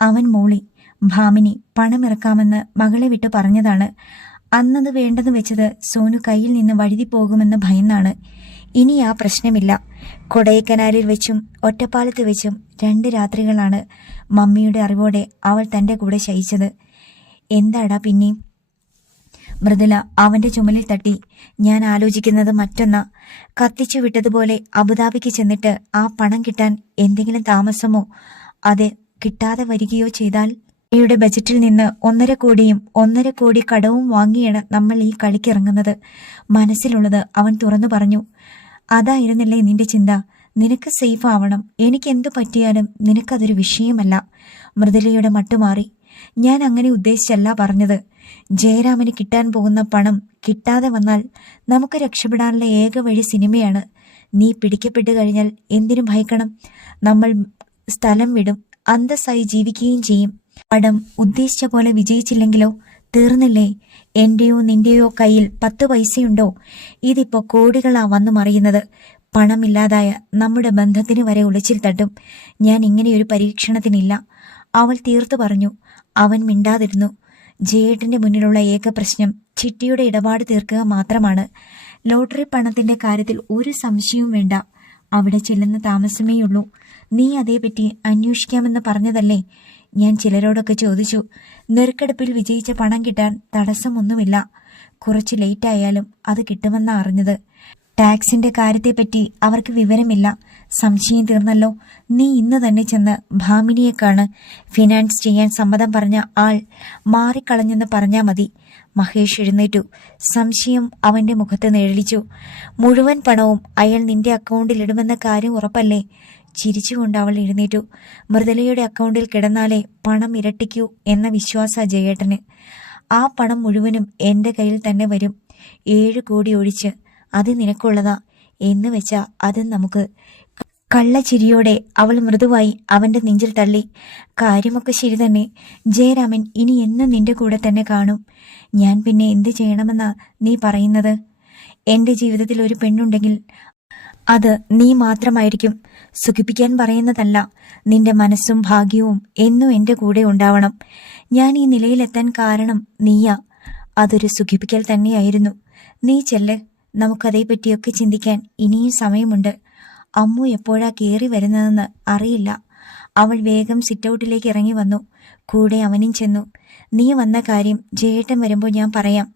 അവൻ മൂളി. ഭാമിനി പണമിറക്കാമെന്ന് മകളെ വിട്ട് പറഞ്ഞതാണ്. അന്നത് വേണ്ടെന്ന് വെച്ചത് സോനു കയ്യിൽ നിന്ന് വഴുതി പോകുമെന്ന് ഭയന്നാണ്. ഇനി ആ പ്രശ്നമില്ല. കൊടൈക്കനാലിൽ വെച്ചും ഒറ്റപ്പാലത്ത് വെച്ചും 2 രാത്രികളാണ് മമ്മിയുടെ അറിവോടെ അവൾ തന്റെ കൂടെ ശയിച്ചത്. എന്താടാ പിന്നെയും? മൃദുല അവന്റെ ചുമലിൽ തട്ടി. ഞാൻ ആലോചിക്കുന്നത് മറ്റൊന്നാ. കത്തിച്ചു വിട്ടതുപോലെ അബുദാബിക്ക് ചെന്നിട്ട് ആ പണം കിട്ടാൻ എന്തെങ്കിലും താമസമോ അതെ കിട്ടാതെ വരികയോ ചെയ്താൽ യുടെ ബജറ്റിൽ നിന്ന് 1.5 കോടിയും 1.5 കോടി കടവും വാങ്ങിയാണ് നമ്മൾ ഈ കളിക്കിറങ്ങുന്നത്. മനസ്സിലുള്ളത് അവൻ തുറന്നു പറഞ്ഞു. അതായിരുന്നില്ലേ നിന്റെ ചിന്ത? നിനക്ക് സേഫ് ആവണം. എനിക്കെന്തു പറ്റിയാലും നിനക്കതൊരു വിഷയമല്ല. മൃദുലയുടെ മട്ടുമാറി. ഞാൻ അങ്ങനെ ഉദ്ദേശിച്ചല്ല പറഞ്ഞത്. ജയരാമന് കിട്ടാൻ പോകുന്ന പണം കിട്ടാതെ വന്നാൽ നമുക്ക് രക്ഷപ്പെടാനുള്ള ഏക വഴി സിനിമയാണ്. നീ പിടിക്കപ്പെട്ടു കഴിഞ്ഞാൽ എന്തിനു ഭയക്കണം? നമ്മൾ സ്ഥലം വിടും, അന്തസ്സായി ജീവിക്കുകയും ചെയ്യും. പടം ഉദ്ദേശിച്ച പോലെ വിജയിച്ചില്ലെങ്കിലോ? തീർന്നില്ലേ? എന്റെയോ നിന്റെയോ കയ്യിൽ 10 പൈസയുണ്ടോ? ഇതിപ്പോ കോടികളാ വന്നു മറിയുന്നത്. പണമില്ലാതായ നമ്മുടെ ബന്ധത്തിന് വരെ ഉളിച്ചിൽ തട്ടും. ഞാൻ ഇങ്ങനെയൊരു പരീക്ഷണത്തിനില്ല, അവൾ തീർത്തു പറഞ്ഞു. അവൻ മിണ്ടാതിരുന്നു. ജയേട്ടന്റെ മുന്നിലുള്ള ഏക പ്രശ്നം ചിട്ടിയുടെ ഇടപാട് തീർക്കുക മാത്രമാണ്. ലോട്ടറി പണത്തിന്റെ കാര്യത്തിൽ ഒരു സംശയവും വേണ്ട. അവിടെ ചെല്ലുന്ന താമസമേയുള്ളൂ. നീ അതേപറ്റി അന്വേഷിക്കാമെന്ന് പറഞ്ഞതല്ലേ? ഞാൻ ചിലരോടൊക്കെ ചോദിച്ചു. നെറുക്കെടുപ്പിൽ വിജയിച്ച പണം കിട്ടാൻ തടസ്സമൊന്നുമില്ല. കുറച്ച് ലേറ്റായാലും അത് കിട്ടുമെന്നാ അറിഞ്ഞത്. ടാക്സിന്റെ കാര്യത്തെപ്പറ്റി അവർക്ക് വിവരമില്ല. സംശയം തീർന്നല്ലോ. നീ ഇന്ന് തന്നെ ചെന്ന് ഭാമിനിയെ കാണ്. ഫിനാൻസ് ചെയ്യാൻ സമ്മതം പറഞ്ഞ ആൾ മാറിക്കളഞ്ഞെന്ന് പറഞ്ഞാൽ മതി. മഹേഷ് എഴുന്നേറ്റു. സംശയം അവന്റെ മുഖത്ത് നിഴലിച്ചു. മുഴുവൻ പണവും അയാൾ നിന്റെ അക്കൗണ്ടിലിടുമെന്ന കാര്യം ഉറപ്പല്ലേ? ചിരിച്ചുകൊണ്ട് അവൾ എഴുന്നേറ്റു. മൃദുലയുടെ അക്കൗണ്ടിൽ കിടന്നാലേ പണം ഇരട്ടിക്കൂ എന്ന വിശ്വാസ ജയേട്ടന്. ആ പണം മുഴുവനും എന്റെ കയ്യിൽ തന്നെ വരും. 7 കോടി ഒഴിച്ച്. അത് നിനക്കുള്ളതാ എന്ന് വെച്ചാ അത് നമുക്ക്. കള്ളച്ചിരിയോടെ അവൾ മൃദുവായി അവന്റെ നെഞ്ചിൽ തള്ളി. കാര്യമൊക്കെ ശരി തന്നെ. ജയരാമൻ ഇനി എന്നും നിന്റെ കൂടെ തന്നെ കാണും. ഞാൻ പിന്നെ എന്ത് ചെയ്യണമെന്നാ നീ പറയുന്നത്? എന്റെ ജീവിതത്തിൽ ഒരു പെണ്ണുണ്ടെങ്കിൽ അത് നീ മാത്രമായിരിക്കും. സുഖിപ്പിക്കാൻ പറയുന്നതല്ല. നിന്റെ മനസ്സും ഭാഗ്യവും എന്നും എന്റെ കൂടെ ഉണ്ടാവണം. ഞാൻ ഈ നിലയിലെത്താൻ കാരണം നീയാ. അതൊരു സുഖിപ്പിക്കൽ തന്നെയായിരുന്നു. നീ ചെല്ല്. നമുക്കതേപ്പറ്റിയൊക്കെ ചിന്തിക്കാൻ ഇനിയും സമയമുണ്ട്. അമ്മു എപ്പോഴാ കയറി വരുന്നതെന്ന് അറിയില്ല. അവൾ വേഗം സിറ്റൗട്ടിലേക്ക് ഇറങ്ങി വന്നു. കൂടെ അവനും ചെന്നു. നീ വന്ന കാര്യം ജയേട്ടൻ വരുമ്പോൾ ഞാൻ പറയാം.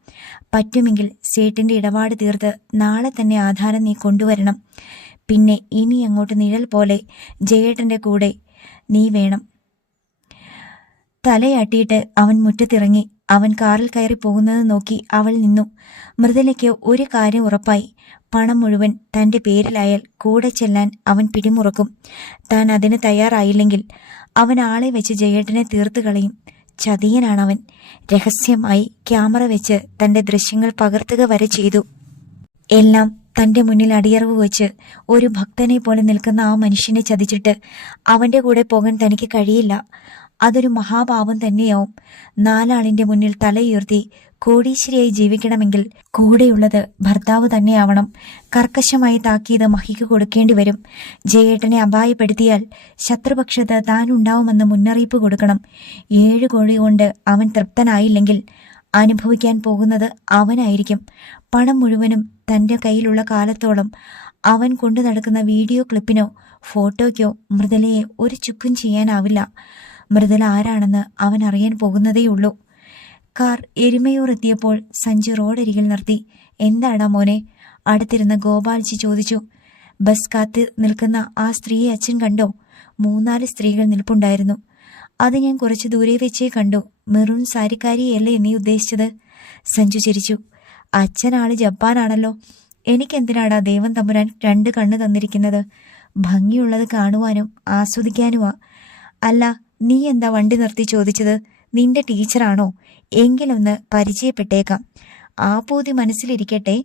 പറ്റുമെങ്കിൽ സേട്ടിന്റെ ഇടപാട് തീർത്ത് നാളെ തന്നെ ആധാരം നീ കൊണ്ടുവരണം. പിന്നെ ഇനി അങ്ങോട്ട് നിഴൽ പോലെ ജയേട്ടന്റെ കൂടെ നീ വേണം. തലയാട്ടിയിട്ട് അവൻ മുറ്റത്തിറങ്ങി. അവൻ കാറിൽ കയറി പോകുന്നത് നോക്കി അവൾ നിന്നു. മൃദുലയ്ക്ക് ഒരു കാര്യം ഉറപ്പായി. പണം മുഴുവൻ തന്റെ പേരിലായാൽ കൂടെ ചെല്ലാൻ അവൻ പിടിമുറുക്കും. താൻ അതിന് തയ്യാറായില്ലെങ്കിൽ അവൻ ആളെ വെച്ച് ജയേട്ടനെ തീർത്തു കളയും. ചതിയനാണവൻ. രഹസ്യമായി ക്യാമറ വെച്ച് തന്റെ ദൃശ്യങ്ങൾ പകർത്തുക വരെ ചെയ്തു. എല്ലാം തന്റെ മുന്നിൽ അടിയറവ് വെച്ച് ഒരു ഭക്തനെ പോലെ നിൽക്കുന്ന ആ മനുഷ്യനെ ചതിച്ചിട്ട് അവന്റെ കൂടെ പോകാൻ തനിക്ക് കഴിയില്ല. അതൊരു മഹാപാപം തന്നെയാവും. 4 ആളിന്റെ മുന്നിൽ തലയുയർത്തി കോടീശ്വരിയായി ജീവിക്കണമെങ്കിൽ കൂടെയുള്ളത് ഭർത്താവ് തന്നെയാവണം. കർക്കശമായി താക്കീത് മഹിക്ക് കൊടുക്കേണ്ടി വരും. ജയേട്ടനെ അപായപ്പെടുത്തിയാൽ ശത്രുപക്ഷത്ത് താനുണ്ടാവുമെന്ന് മുന്നറിയിപ്പ് കൊടുക്കണം. 7 കോടി കൊണ്ട് അവൻ തൃപ്തനായില്ലെങ്കിൽ അനുഭവിക്കാൻ പോകുന്നത് അവനായിരിക്കും. പണം മുഴുവനും തന്റെ കയ്യിലുള്ള കാലത്തോളം അവൻ കൊണ്ടു നടക്കുന്ന വീഡിയോ ക്ലിപ്പിനോ ഫോട്ടോയ്ക്കോ മൃദുലയെ ഒരു ചുക്കും ചെയ്യാനാവില്ല. മൃദുല ആരാണെന്ന് അവൻ അറിയാൻ പോകുന്നതേയുള്ളൂ. കാർ എരുമയൂർ എത്തിയപ്പോൾ സഞ്ജു റോഡരികിൽ നിർത്തി. എന്താടാ മോനെ? അടുത്തിരുന്ന ഗോപാൽജി ചോദിച്ചു. ബസ് കാത്ത് നിൽക്കുന്ന ആ സ്ത്രീയെ അച്ഛൻ കണ്ടോ? 3-4 സ്ത്രീകൾ നിൽപ്പുണ്ടായിരുന്നു. അത് ഞാൻ കുറച്ച് ദൂരെ വെച്ചേ കണ്ടു. മെറൂൺ സാരിക്കാരിയല്ലേ നീ ഉദ്ദേശിച്ചത്? സഞ്ജു ചിരിച്ചു. അച്ഛനാള് ജപ്പാനാണല്ലോ. എനിക്കെന്തിനാടാ ദൈവം തമ്പുരാൻ 2 കണ്ണ് തന്നിരിക്കുന്നത്? ഭംഗിയുള്ളത് കാണുവാനും ആസ്വദിക്കാനുമാ. അല്ല, നീ എന്താ വണ്ടി നിർത്തി ചോദിച്ചത്? നിന്റെ ടീച്ചറാണോ? എങ്കിലൊന്ന് പരിചയപ്പെട്ടേക്കാം. ആ പൂതി മനസ്സിലിരിക്കട്ടെ.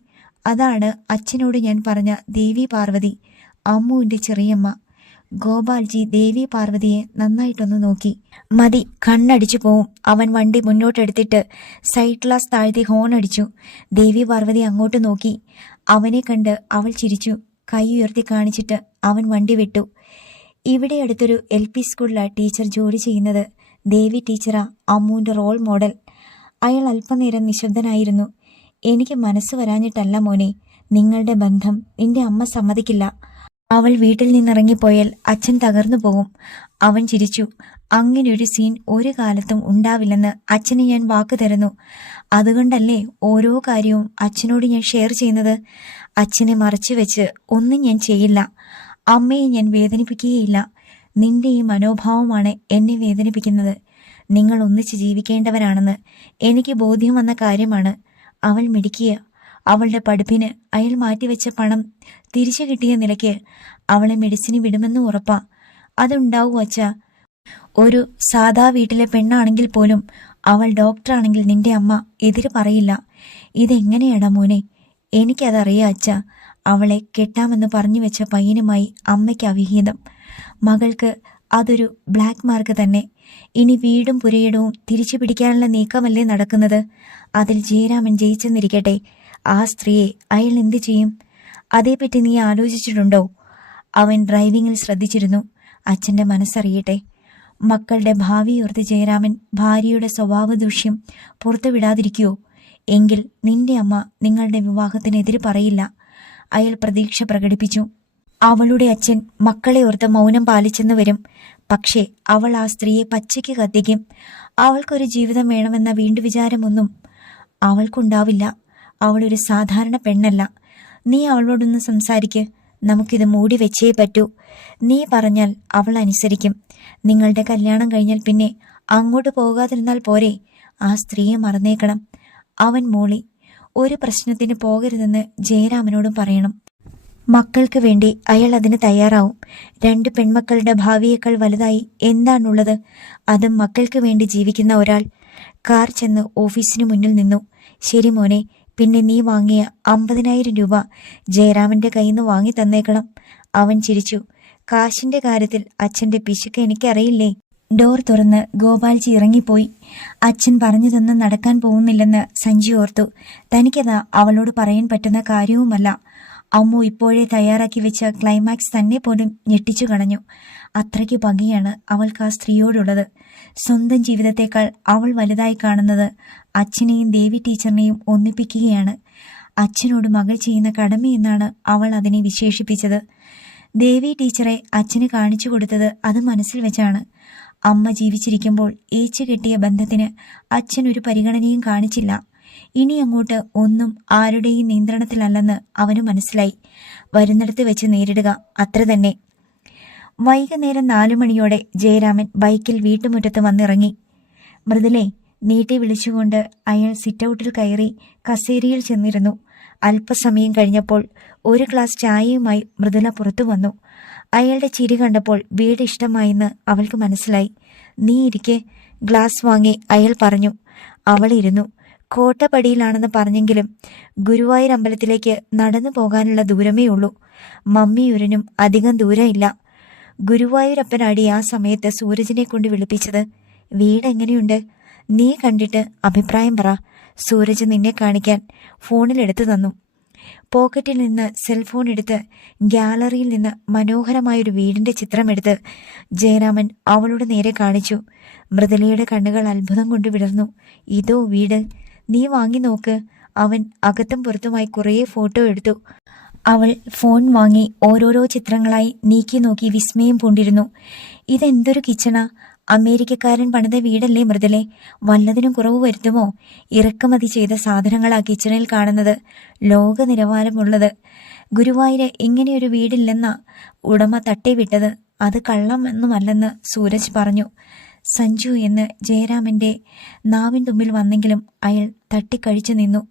അതാണ് അച്ഛനോട് ഞാൻ പറഞ്ഞ ദേവി പാർവതി, അമ്മുവിന്റെ ചെറിയമ്മ. ഗോപാൽജി ദേവി പാർവതിയെ നന്നായിട്ടൊന്ന് നോക്കി. മതി, കണ്ണടിച്ചു പോവും. അവൻ വണ്ടി മുന്നോട്ടെടുത്തിട്ട് സൈഡ് ഗ്ലാസ് താഴ്ത്തി ഹോൺ അടിച്ചു. ദേവി പാർവതി അങ്ങോട്ട് നോക്കി. അവനെ കണ്ട് അവൾ ചിരിച്ചു. കൈ ഉയർത്തി കാണിച്ചിട്ട് അവൻ വണ്ടി വിട്ടു. ഇവിടെ അടുത്തൊരു LP സ്കൂളിലാണ് ടീച്ചർ ജോലി ചെയ്യുന്നത്. ദേവി ടീച്ചറാ അമ്മുവിന്റെ റോൾ മോഡൽ. അയാൾ അല്പനേരം നിശബ്ദനായിരുന്നു. എനിക്ക് മനസ്സ് വരാഞ്ഞിട്ടല്ല മോനെ. നിങ്ങളുടെ ബന്ധം നിന്റെ അമ്മ സമ്മതിക്കില്ല. അവൾ വീട്ടിൽ നിന്നിറങ്ങിപ്പോയാൽ അച്ഛൻ തകർന്നു പോകും. അവൻ ചിരിച്ചു. അങ്ങനെയൊരു സീൻ ഒരു കാലത്തും ഉണ്ടാവില്ലെന്ന് അച്ഛന് ഞാൻ വാക്ക് തരുന്നു. അതുകൊണ്ടല്ലേ ഓരോ കാര്യവും അച്ഛനോട് ഞാൻ ഷെയർ ചെയ്യുന്നത്. അച്ഛനെ മറച്ചു വെച്ച് ഒന്നും ഞാൻ ചെയ്യില്ല. അമ്മയെ ഞാൻ വേദനിപ്പിക്കുകയില്ല. നിന്റെ ഈ മനോഭാവമാണ് എന്നെ വേദനിപ്പിക്കുന്നത്. നിങ്ങൾ ഒന്നിച്ച് ജീവിക്കേണ്ടവരാണെന്ന് എനിക്ക് ബോധ്യം വന്ന കാര്യമാണ്. അവൾ മിടുക്കിയ. അവളുടെ പഠിപ്പിന് അയാൾ മാറ്റിവെച്ച പണം തിരിച്ചു കിട്ടിയ നിലയ്ക്ക് അവളെ മെഡിസിന് വിടുമെന്ന് ഉറപ്പാ. അതുണ്ടാവൂ അച്ഛാ. ഒരു സാധാ വീട്ടിലെ പെണ്ണാണെങ്കിൽ പോലും അവൾ ഡോക്ടറാണെങ്കിൽ നിന്റെ അമ്മ എതിര് പറയില്ല. ഇതെങ്ങനെയാടാ മോനെ? എനിക്കതറിയാം അച്ഛാ. അവളെ കെട്ടാമെന്ന് പറഞ്ഞു വെച്ച പയ്യനുമായി അമ്മയ്ക്ക് അവിഹിതം. മകൾക്ക് അതൊരു ബ്ലാക്ക് മാർക്ക് തന്നെ. ഇനി വീടും പുരയിടവും തിരിച്ചു പിടിക്കാനുള്ള നീക്കമല്ലേ നടക്കുന്നത്? അതിൽ ജയരാമൻ ജയിച്ചെന്നിരിക്കട്ടെ, ആ സ്ത്രീയെ അയാൾ എന്തു ചെയ്യും? അതേപ്പറ്റി നീ ആലോചിച്ചിട്ടുണ്ടോ? അവൻ ഡ്രൈവിങ്ങിൽ ശ്രദ്ധിച്ചിരുന്നു. അച്ഛൻ്റെ മനസ്സറിയട്ടെ. മക്കളുടെ ഭാവിയോർത്ത് ജയരാമൻ ഭാര്യയുടെ സ്വഭാവ ദൂഷ്യം പുറത്തുവിടാതിരിക്കുവോ? എങ്കിൽ നിന്റെ അമ്മ നിങ്ങളുടെ വിവാഹത്തിനെതിരെ പറയില്ല. അയാൾ പ്രതീക്ഷ പ്രകടിപ്പിച്ചു. അവളുടെ അച്ഛൻ മക്കളെ ഓർത്ത് മൗനം പാലിച്ചെന്ന് വരും. പക്ഷേ അവൾ ആ സ്ത്രീയെ പച്ചയ്ക്ക് കത്തിക്കും. അവൾക്കൊരു ജീവിതം വേണമെന്ന വീണ്ടുവിചാരമൊന്നും അവൾക്കുണ്ടാവില്ല. അവളൊരു സാധാരണ പെണ്ണല്ല. നീ അവളോടൊന്ന് സംസാരിക്ക്. നമുക്കിത് മൂടി വെച്ചേ പറ്റൂ. നീ പറഞ്ഞാൽ അവൾ അനുസരിക്കും. നിങ്ങളുടെ കല്യാണം കഴിഞ്ഞാൽ പിന്നെ അങ്ങോട്ട് പോകാതിരുന്നാൽ പോരെ? ആ സ്ത്രീയെ മറന്നേക്കണം. അവൻ മൂളി. ഒരു പ്രശ്നത്തിന് പോകരുതെന്ന് ജയരാമനോടും പറയണം. മക്കൾക്ക് വേണ്ടി അയാൾ അതിന് തയ്യാറാവും. 2 പെൺമക്കളുടെ ഭാവിയേക്കാൾ വലുതായി എന്താണുള്ളത്? അതും മക്കൾക്ക് വേണ്ടി ജീവിക്കുന്ന ഒരാൾ. കാർ ചെന്ന് ഓഫീസിന് മുന്നിൽ നിന്നു. ശരി മോനെ, പിന്നെ നീ വാങ്ങിയ 50,000 രൂപ ജയരാമന്റെ കയ്യിൽ നിന്ന് വാങ്ങി തന്നേക്കണം. അവൻ ചിരിച്ചു. കാശിന്റെ കാര്യത്തിൽ അച്ഛന്റെ പിശുക്ക് എനിക്കറിയില്ലേ. ഡോർ തുറന്ന് ഗോപാൽജി ഇറങ്ങിപ്പോയി. അച്ഛൻ പറഞ്ഞതൊന്നും നടക്കാൻ പോകുന്നില്ലെന്ന് സഞ്ജു ഓർത്തു. തനിക്കത് അവളോട് പറയാൻ പറ്റുന്ന കാര്യവുമല്ല. അമ്മു ഇപ്പോഴേ തയ്യാറാക്കി വെച്ച ക്ലൈമാക്സ് തന്നെ പോലും ഞെട്ടിച്ചു കളഞ്ഞു. അത്രയ്ക്ക് പകയാണ് അവൾക്ക് ആ സ്ത്രീയോടുള്ളത്. സ്വന്തം ജീവിതത്തെക്കാൾ അവൾ വലുതായി കാണുന്നത് അച്ഛനെയും ദേവി ടീച്ചറിനെയും ഒന്നിപ്പിക്കുകയാണ്. അച്ഛനോട് മകൾ ചെയ്യുന്ന കടമയെന്നാണ് അവൾ അതിനെ വിശേഷിപ്പിച്ചത്. ദേവി ടീച്ചറെ അച്ഛന് കാണിച്ചു കൊടുത്തത് അത് മനസ്സിൽ വെച്ചാണ്. അമ്മ ജീവിച്ചിരിക്കുമ്പോൾ ഏച്ചുകെട്ടിയ ബന്ധത്തിന് അച്ഛൻ ഒരു പരിഗണനയും കാണിച്ചില്ല. ഇനി അങ്ങോട്ട് ഒന്നും ആരുടെയും നിയന്ത്രണത്തിലല്ലെന്ന് അവന് മനസ്സിലായി. വരുന്നിടത്ത് വെച്ച് നേരിടുക, അത്ര തന്നെ. വൈകുന്നേരം 4 മണിയോടെ ജയരാമൻ ബൈക്കിൽ വീട്ടുമുറ്റത്ത് വന്നിറങ്ങി. മൃദുലേ, നീട്ടി വിളിച്ചുകൊണ്ട് അയാൾ സിറ്റൗട്ടിൽ കയറി കസേരയിൽ ചെന്നിരുന്നു. അല്പസമയം കഴിഞ്ഞപ്പോൾ ഒരു ഗ്ലാസ് ചായയുമായി മൃദുല പുറത്തു വന്നു. അയാളുടെ ചിരി കണ്ടപ്പോൾ വീട് ഇഷ്ടമായെന്ന് അവൾക്ക് മനസ്സിലായി. നീ ഇരിക്കെ, ഗ്ലാസ് വാങ്ങി അയാൾ പറഞ്ഞു. അവൾ ഇരുന്നു. കോട്ടപ്പടിയിലാണെന്ന് പറഞ്ഞെങ്കിലും ഗുരുവായൂർ അമ്പലത്തിലേക്ക് നടന്നു പോകാനുള്ള ദൂരമേ ഉള്ളൂ. മമ്മിയൂരിനും അധികം ദൂരമില്ല. ഗുരുവായൂരപ്പനാടി ആ സമയത്ത് സൂരജിനെ കൊണ്ട് വിളിപ്പിച്ചത്. വീടെങ്ങനെയുണ്ട്? നീ കണ്ടിട്ട് അഭിപ്രായം പറ. സൂരജ് നിന്നെ കാണിക്കാൻ ഫോണിലെടുത്തു തന്നു. പോക്കറ്റിൽ നിന്ന് സെൽഫോൺ എടുത്ത് ഗ്യാലറിയിൽ നിന്ന് മനോഹരമായൊരു വീടിന്റെ ചിത്രമെടുത്ത് ജയരാമൻ അവളുടെ നേരെ കാണിച്ചു. മൃദുലയുടെ കണ്ണുകൾ അത്ഭുതം കൊണ്ട് വിടർന്നു. ഇതോ വീട്, നീ വാങ്ങി നോക്ക്. അവൻ അകത്തും പുറത്തുമായി കുറേ ഫോട്ടോ എടുത്തു. അവൾ ഫോൺ വാങ്ങി ഓരോരോ ചിത്രങ്ങളായി നീക്കി നോക്കി വിസ്മയം പൂണ്ടിരുന്നു. ഇതെന്തൊരു കിച്ചണാ! അമേരിക്കക്കാരൻ പണിത വീടല്ലേ മൃദുലേ? വല്ലതിനും കുറവ് വരുത്തുമോ? ഇറക്കുമതി ചെയ്ത സാധനങ്ങളാ കിച്ചണിൽ കാണുന്നത്. ലോക നിലവാരമുള്ളത്. ഗുരുവായൂര് ഇങ്ങനെയൊരു വീടില്ലെന്നാ ഉടമ തട്ടിവിട്ടത്. അത് കള്ളമൊന്നുമല്ലെന്ന് സൂരജ് പറഞ്ഞു. സഞ്ജു എന്ന് ജയരാമന്റെ നാവിൻ തുമ്പിൽ വന്നെങ്കിലും അയാൾ തട്ടിക്കഴിച്ചു നിന്നു.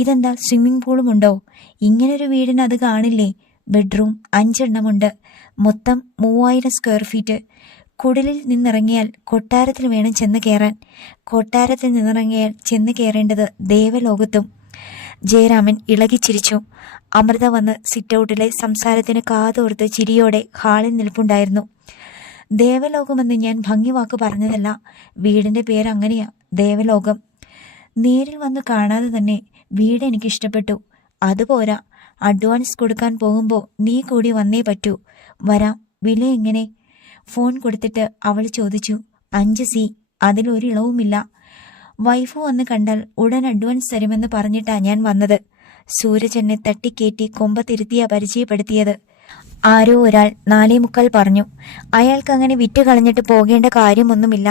ഇതെന്താ, സ്വിമ്മിംഗ് പൂളുമുണ്ടോ? ഇങ്ങനൊരു വീടിന് അത് കാണില്ലേ? ബെഡ്റൂം 5 എണ്ണമുണ്ട്. മൊത്തം 3000 സ്ക്വയർ ഫീറ്റ്. കുടിലിൽ നിന്നിറങ്ങിയാൽ കൊട്ടാരത്തിൽ വേണം ചെന്ന് കയറാൻ. കൊട്ടാരത്തിൽ നിന്നിറങ്ങിയാൽ ചെന്ന് കയറേണ്ടത് ദേവലോകത്തും. ജയരാമൻ ഇളകിച്ചിരിച്ചു. അമൃത വന്ന് സിറ്റൗട്ടിലെ സംസാരത്തിന് കാതോർത്ത് ചിരിയോടെ ഹാളിൽ നിൽപ്പുണ്ടായിരുന്നു. ദേവലോകമെന്ന് ഞാൻ ഭംഗിവാക്ക് പറഞ്ഞതല്ല. വീടിന്റെ പേര് അങ്ങനെയാ, ദേവലോകം. നേരിൽ വന്ന് കാണാതെ തന്നെ വീട് എനിക്കിഷ്ടപ്പെട്ടു. അതുപോരാ, അഡ്വാൻസ് കൊടുക്കാൻ പോകുമ്പോൾ നീ കൂടി വന്നേ പറ്റൂ. വരാം. വില എങ്ങനെ? ഫോൺ കൊടുത്തിട്ട് അവൾ ചോദിച്ചു. 5 C, അതിലൊരിളവുമില്ല. വൈഫ് വന്ന് കണ്ടാൽ ഉടൻ അഡ്വാൻസ് തരുമെന്ന് പറഞ്ഞിട്ടാ ഞാൻ വന്നത്. സൂരജ് എന്നെ തട്ടിക്കേറ്റി കൊമ്പത്തിരുത്തിയാ പരിചയപ്പെടുത്തിയത്. ആരോ ഒരാൾ 4:45 പറഞ്ഞു. അയാൾക്ക് അങ്ങനെ വിറ്റ് കളഞ്ഞിട്ട് പോകേണ്ട കാര്യമൊന്നുമില്ല.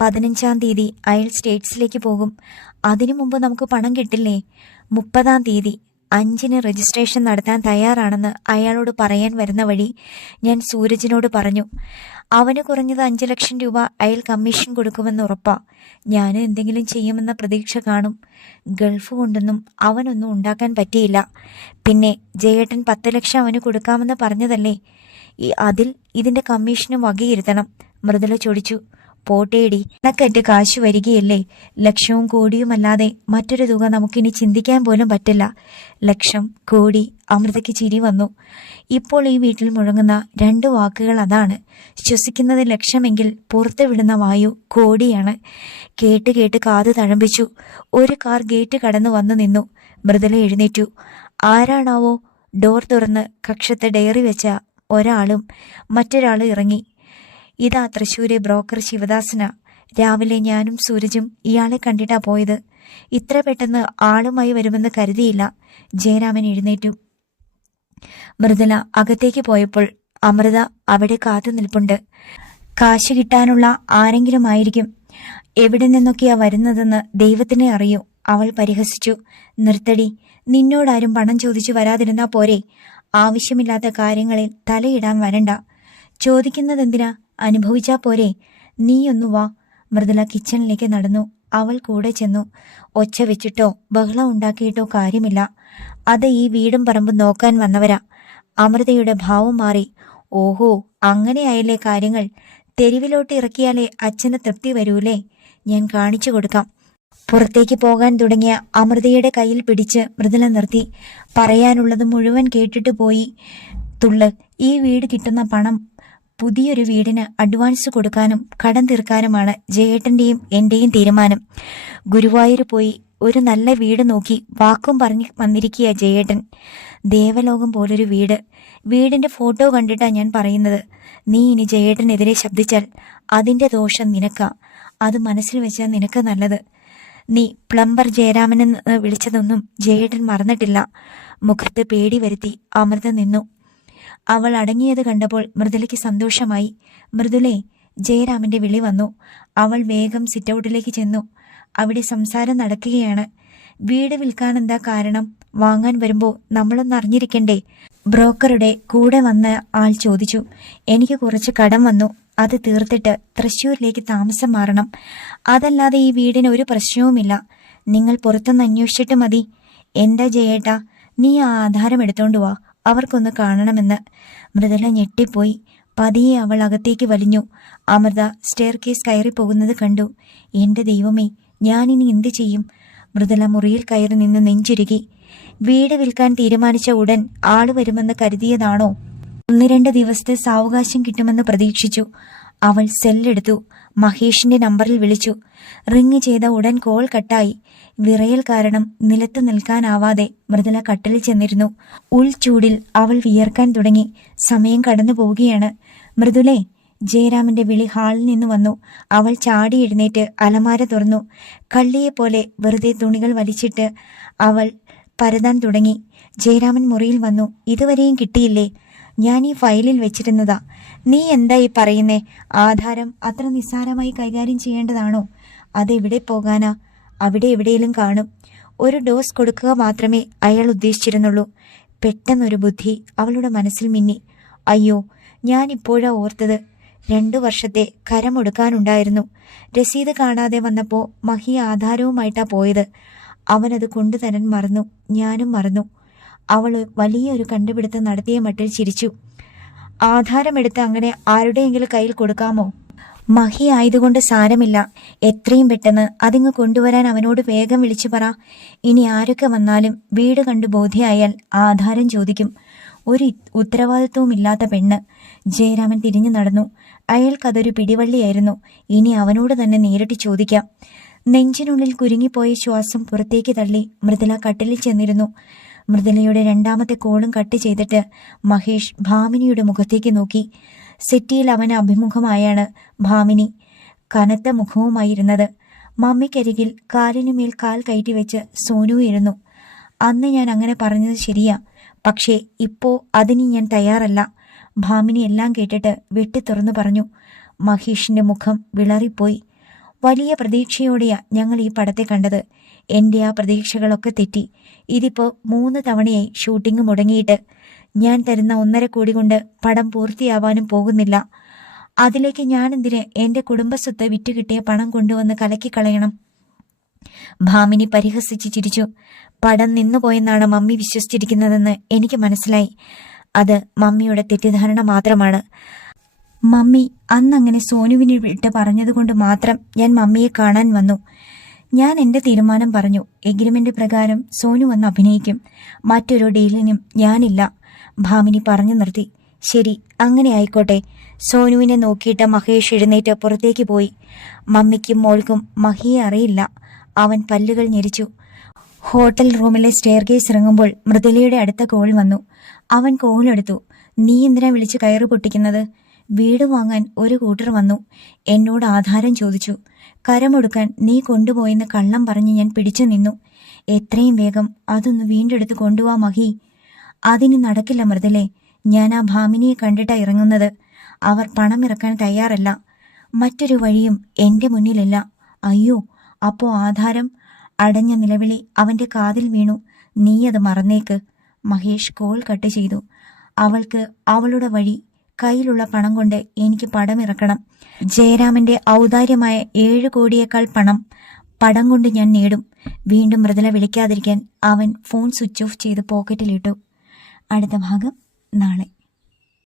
15-ാം തീയതി അയാൾ സ്റ്റേറ്റ്സിലേക്ക് പോകും. അതിനു മുമ്പ് നമുക്ക് പണം കിട്ടില്ലേ? 30-ാം തീയതി 5-ന് രജിസ്ട്രേഷൻ നടത്താൻ തയ്യാറാണെന്ന് അയാളോട് പറയാൻ വരുന്ന വഴി ഞാൻ സൂരജിനോട് പറഞ്ഞു. അവന് കുറഞ്ഞത് 5 ലക്ഷം രൂപ അയാൾ കമ്മീഷൻ കൊടുക്കുമെന്ന് ഉറപ്പാ. ഞാൻ എന്തെങ്കിലും ചെയ്യുമെന്ന പ്രതീക്ഷ കാണും. ഗൾഫ് കൊണ്ടൊന്നും അവനൊന്നും ഉണ്ടാക്കാൻ പറ്റിയില്ല. പിന്നെ ജയേട്ടൻ 10 ലക്ഷം അവന് കൊടുക്കാമെന്ന് പറഞ്ഞതല്ലേ? അതിൽ ഇതിന്റെ കമ്മീഷനും വകയിരുത്തണം. മൃദുല ചോദിച്ചു. പോട്ടേടി, കണക്കറ്റ് കാശ് വരികയല്ലേ. ലക്ഷവും കോടിയുമല്ലാതെ മറ്റൊരു തുക നമുക്കിനി ചിന്തിക്കാൻ പോലും പറ്റില്ല. ലക്ഷം, കോടി. അമൃതയ്ക്ക് ചിരി വന്നു. ഇപ്പോൾ ഈ വീട്ടിൽ മുഴങ്ങുന്ന 2 വാക്കുകൾ അതാണ്. ശ്വസിക്കുന്നത് ലക്ഷമെങ്കിൽ പുറത്തു വിടുന്ന വായു കോടിയാണ്. കേട്ട് കേട്ട് കാത് തഴമ്പിച്ചു. ഒരു കാർ ഗേറ്റ് കടന്നു വന്നു നിന്നു. മൃദുല എഴുന്നേറ്റു. ആരാണാവോ? ഡോർ തുറന്ന് കക്ഷത്ത് ഡയറി വെച്ച ഒരാളും മറ്റൊരാളും ഇറങ്ങി. ഇതാ തൃശ്ശൂരെ ബ്രോക്കർ ശിവദാസന. രാവിലെ ഞാനും സൂരജും ഇയാളെ കണ്ടിട്ടാ പോയത്. ഇത്ര പെട്ടെന്ന് ആളുമായി വരുമെന്ന് കരുതിയില്ല. ജയരാമൻ എഴുന്നേറ്റു. മൃദുല അകത്തേക്ക് പോയപ്പോൾ അമൃത അവിടെ കാത്തു നിൽപ്പുണ്ട്. കാശ് കിട്ടാനുള്ള ആരെങ്കിലും ആയിരിക്കും. എവിടെ നിന്നൊക്കെയാ വരുന്നതെന്ന് ദൈവത്തിനെ അറിയൂ. അവൾ പരിഹസിച്ചു. നിർത്തടി, നിന്നോടാരും പണം ചോദിച്ചു വരാതിരുന്നാ പോരെ. ആവശ്യമില്ലാത്ത കാര്യങ്ങളിൽ തലയിടാൻ വരണ്ട. ചോദിക്കുന്നതെന്തിനാ? അനുഭവിച്ചാ പോരെ. നീയൊന്നു വാ. മൃദുല കിച്ചണിലേക്ക് നടന്നു. അവൾ കൂടെ ചെന്നു. ഒച്ച വെച്ചിട്ടോ ബഹളം ഉണ്ടാക്കിയിട്ടോ കാര്യമില്ല. അത് ഈ വീടും പറമ്പും നോക്കാൻ വന്നവരാ. അമൃതയുടെ ഭാവം മാറി. ഓഹോ, അങ്ങനെയായല്ലേ കാര്യങ്ങൾ. തെരുവിലോട്ട് ഇറക്കിയാലേ അച്ഛന് തൃപ്തി വരൂലേ. ഞാൻ കാണിച്ചു കൊടുക്കാം. പുറത്തേക്ക് പോകാൻ തുടങ്ങിയ അമൃതയുടെ കയ്യിൽ പിടിച്ച് മൃദുല നിർത്തി. പറയാനുള്ളത് മുഴുവൻ കേട്ടിട്ട് പോയി. തുള്ള്. ഈ വീട് കിട്ടുന്ന പണം പുതിയൊരു വീടിന് അഡ്വാൻസ് കൊടുക്കാനും കടം തീർക്കാനുമാണ് ജയേട്ടന്റെയും എന്റെയും തീരുമാനം. ഗുരുവായൂർ പോയി ഒരു നല്ല വീട് നോക്കി വാക്കും പറഞ്ഞ് വന്നിരിക്കുക ജയേട്ടൻ. ദേവലോകം പോലൊരു വീട്. വീടിന്റെ ഫോട്ടോ കണ്ടിട്ടാ ഞാൻ പറയുന്നത്. നീ ഇനി ജയേട്ടനെതിരെ ശബ്ദിച്ചാൽ അതിന്റെ ദോഷം നിനക്കാ. അത് മനസ്സിൽ വെച്ചാൽ നിനക്ക് നല്ലത്. നീ പ്ലംബർ ജയരാമനെന്ന് വിളിച്ചതൊന്നും ജയേട്ടൻ മറന്നിട്ടില്ല. മുഖത്ത് പേടി വരുത്തി അമൃത നിന്നു. അവൾ അടങ്ങിയത് കണ്ടപ്പോൾ മൃദുലയ്ക്ക് സന്തോഷമായി. മൃദുലേ, ജയരാമന്റെ വിളി വന്നു. അവൾ വേഗം സിറ്റൗട്ടിലേക്ക് ചെന്നു. അവിടെ സംസാരം നടക്കുകയാണ്. വീട് വിൽക്കാൻ എന്താ കാരണം? വാങ്ങാൻ വരുമ്പോ നമ്മളൊന്ന് അറിഞ്ഞിരിക്കണ്ടേ? ബ്രോക്കറുടെ കൂടെ വന്ന ആൾ ചോദിച്ചു. എനിക്ക് കുറച്ച് കടം വന്നു. അത് തീർത്തിട്ട് തൃശ്ശൂരിലേക്ക് താമസം മാറണം. അതല്ലാതെ ഈ വീടിന് ഒരു പ്രശ്നവുമില്ല. നിങ്ങൾ പുറത്തൊന്ന് അന്വേഷിച്ചിട്ട് മതി. എന്താ ജയേട്ടാ, നീ ആ ആധാരം എടുത്തോണ്ട് വാ. അവർക്കൊന്ന് കാണണമെന്ന്. മൃദുല ഞെട്ടിപ്പോയി. പതിയെ അവൾ അകത്തേക്ക് വലിഞ്ഞു. അമൃത സ്റ്റെയർ കേസ് കയറി പോകുന്നത് കണ്ടു. എന്റെ ദൈവമേ, ഞാനിനി എന്ത് ചെയ്യും? മൃദുല മുറിയിൽ കയറി നിന്ന് നെഞ്ചുരുകി. വീട് വിൽക്കാൻ തീരുമാനിച്ച ഉടൻ ആള് വരുമെന്ന് കരുതിയതാണോ? 1-2 ദിവസത്തെ സാവകാശം കിട്ടുമെന്ന് പ്രതീക്ഷിച്ചു. അവൾ സെല്ലെടുത്തു. മഹേഷിന്റെ നമ്പറിൽ വിളിച്ചു. റിങ് ചെയ്ത ഉടൻ കോൾ കട്ടായി. വിറയൽ കാരണം നിലത്ത് നിൽക്കാനാവാതെ മൃദുല കട്ടിലിൽ ചെന്നിരുന്നു. ഉൾച്ചൂടിൽ അവൾ വിയർക്കാൻ തുടങ്ങി. സമയം കടന്നു പോവുകയാണ്. മൃദുലേ, ജയരാമന്റെ വിളി ഹാളിൽ നിന്ന് വന്നു. അവൾ ചാടി എഴുന്നേറ്റ് അലമാര തുറന്നു. കള്ളിയെപ്പോലെ വെറുതെ തുണികൾ വലിച്ചിട്ട് അവൾ പരതാൻ തുടങ്ങി. ജയരാമൻ മുറിയിൽ വന്നു. ഇതുവരെയും കിട്ടിയില്ലേ? ഞാൻ ഈ ഫയലിൽ വെച്ചിരുന്നതാ. നീ എന്തായി പറയുന്നേ? ആധാരം അത്ര നിസ്സാരമായി കൈകാര്യം ചെയ്യേണ്ടതാണോ? അതെവിടെ പോകാനാ? അവിടെ എവിടെയെങ്കിലും കാണും. ഒരു ഡോസ് കൊടുക്കുക മാത്രമേ അയാൾ ഉദ്ദേശിച്ചിരുന്നുള്ളൂ. പെട്ടെന്നൊരു ബുദ്ധി അവളുടെ മനസ്സിൽ മിന്നി. അയ്യോ, ഞാൻ ഇപ്പോഴാ ഓർത്തത്. 2 വർഷത്തെ കരമൊടുക്കാനുണ്ടായിരുന്നു. രസീത് കാണാതെ വന്നപ്പോ മഹി ആധാരവുമായിട്ടാ പോയത്. അവനത് കൊണ്ടുതരാൻ മറന്നു. ഞാനും മറന്നു. അവള് വലിയൊരു കണ്ടുപിടുത്തം നടത്തിയ മട്ടിൽ ചിരിച്ചു. ആധാരമെടുത്ത് അങ്ങനെ ആരുടെയെങ്കിലും കയ്യിൽ കൊടുക്കാമോ? മഹി ആയതുകൊണ്ട് സാരമില്ല. എത്രയും പെട്ടെന്ന് അതിങ്ങ് കൊണ്ടുവരാൻ അവനോട് വേഗം വിളിച്ചു പറ. ഇനി ആരൊക്കെ വന്നാലും വീട് കണ്ടു ബോധ്യമായാൽ ആധാരം ചോദിക്കും. ഒരു ഉത്തരവാദിത്വവുമില്ലാത്ത പെണ്ണ്. ജയരാമൻ തിരിഞ്ഞു നടന്നു. അയാൾക്കതൊരു പിടിവള്ളിയായിരുന്നു. ഇനി അവനോട് തന്നെ നേരിട്ട് ചോദിക്കാം. നെഞ്ചിനുള്ളിൽ കുരുങ്ങിപ്പോയ ശ്വാസം പുറത്തേക്ക് തള്ളി മൃദുല കട്ടിലിൽ ചെന്നിരുന്നു. മൃദുലയുടെ 2ാമത്തെ കോളും കട്ട് ചെയ്തിട്ട് മഹേഷ് ഭാമിനിയുടെ മുഖത്തേക്ക് നോക്കി. സെറ്റിയിൽ അവന് അഭിമുഖമായാണ് ഭാമിനി കനത്ത മുഖവുമായിരുന്നത്. മമ്മിക്കരികിൽ കാലിനുമേൽ കാൽ കയറ്റിവെച്ച് സോനു ഇരുന്നു. അന്ന് ഞാൻ അങ്ങനെ പറഞ്ഞത് ശരിയാ, പക്ഷേ ഇപ്പോ അതിന് ഞാൻ തയ്യാറല്ല. ഭാമിനി എല്ലാം കേട്ടിട്ട് വെട്ടി തുറന്നു പറഞ്ഞു. മഹേഷിന്റെ മുഖം വിളറിപ്പോയി. വലിയ പ്രതീക്ഷയോടെയാ ഞങ്ങൾ ഈ പടത്തെ കണ്ടത്. എന്റെ ആ പ്രതീക്ഷകളൊക്കെ തെറ്റി. ഇതിപ്പോ 3 തവണയായി ഷൂട്ടിംഗ് മുടങ്ങിയിട്ട്. ഞാൻ തരുന്ന 1.5 കോടി കൊണ്ട് പടം പൂർത്തിയാവാനും പോകുന്നില്ല. അതിലേക്ക് ഞാനെന്തിന് എന്റെ കുടുംബസ്വത്ത് വിറ്റുകിട്ടിയ പണം കൊണ്ടുവന്ന് കലക്കിക്കളയണം? ഭാമിനി പരിഹസിച്ച് ചിരിച്ചു. പടം നിന്നുപോയെന്നാണ് മമ്മി വിശ്വസിച്ചിരിക്കുന്നതെന്ന് എനിക്ക് മനസ്സിലായി. അത് മമ്മിയുടെ തെറ്റിദ്ധാരണ മാത്രമാണ്. മമ്മി അന്നങ്ങനെ സോനുവിനെ വിട്ട് പറഞ്ഞതുകൊണ്ട് മാത്രം ഞാൻ മമ്മിയെ കാണാൻ വന്നു. ഞാൻ എന്റെ തീരുമാനം പറഞ്ഞു. എഗ്രിമെന്റ് പ്രകാരം സോനു വന്ന് അഭിനയിക്കും. മറ്റൊരു ഡീലിനും ഞാനില്ല. ഭാമിനി പറഞ്ഞു നിർത്തി. ശരി, അങ്ങനെ ആയിക്കോട്ടെ. സോനുവിനെ നോക്കിയിട്ട് മഹേഷ് എഴുന്നേറ്റ് പുറത്തേക്ക് പോയി. മമ്മിക്കും മോൾക്കും മഹിയെ അറിയില്ല. അവൻ പല്ലുകൾ ഞെരിച്ചു. ഹോട്ടൽ റൂമിലെ സ്റ്റെയർകേസ് ഇറങ്ങുമ്പോൾ മൃദുലയുടെ അടുത്ത കോൾ വന്നു. അവൻ കോളെടുത്തു. നീ എന്തിനാ വിളിച്ച് കയറ് പൊട്ടിക്കുന്നത്? വീട് വാങ്ങാൻ ഒരു കൂട്ടർ വന്നു. എന്നോട് ആധാരം ചോദിച്ചു. കരമൊടുക്കാൻ നീ കൊണ്ടുപോയെന്ന് കള്ളം പറഞ്ഞ് ഞാൻ പിടിച്ചു നിന്നു. എത്രയും വേഗം അതൊന്ന് വീണ്ടെടുത്ത് കൊണ്ടുവാ മഹി. അതിന് നടക്കില്ല മൃദുലേ. ഞാൻ ആ ഭാമിനിയെ കണ്ടിട്ടാ ഇറങ്ങുന്നത്. അവർ പണം ഇറക്കാൻ തയ്യാറല്ല. മറ്റൊരു വഴിയും എന്റെ മുന്നിലില്ല. അയ്യോ, അപ്പോ ആധാരം? അടഞ്ഞ നിലവിളി അവന്റെ കാതിൽ വീണു. നീ അത് മറന്നേക്ക്. മഹേഷ് കോൾ കട്ട് ചെയ്തു. അവൾക്ക് അവളുടെ വഴി. കയ്യിലുള്ള പണം കൊണ്ട് എനിക്ക് പടമിറക്കണം. ജയരാമന്റെ ഔദാര്യമായ 7 കോടിയേക്കാൾ പടം കൊണ്ട് ഞാൻ നേടും. വീണ്ടും മൃദുല വിളിക്കാതിരിക്കാൻ അവൻ ഫോൺ സ്വിച്ച് ഓഫ് ചെയ്ത് പോക്കറ്റിലിട്ടു. അടുത്ത ഭാഗം നാളെ.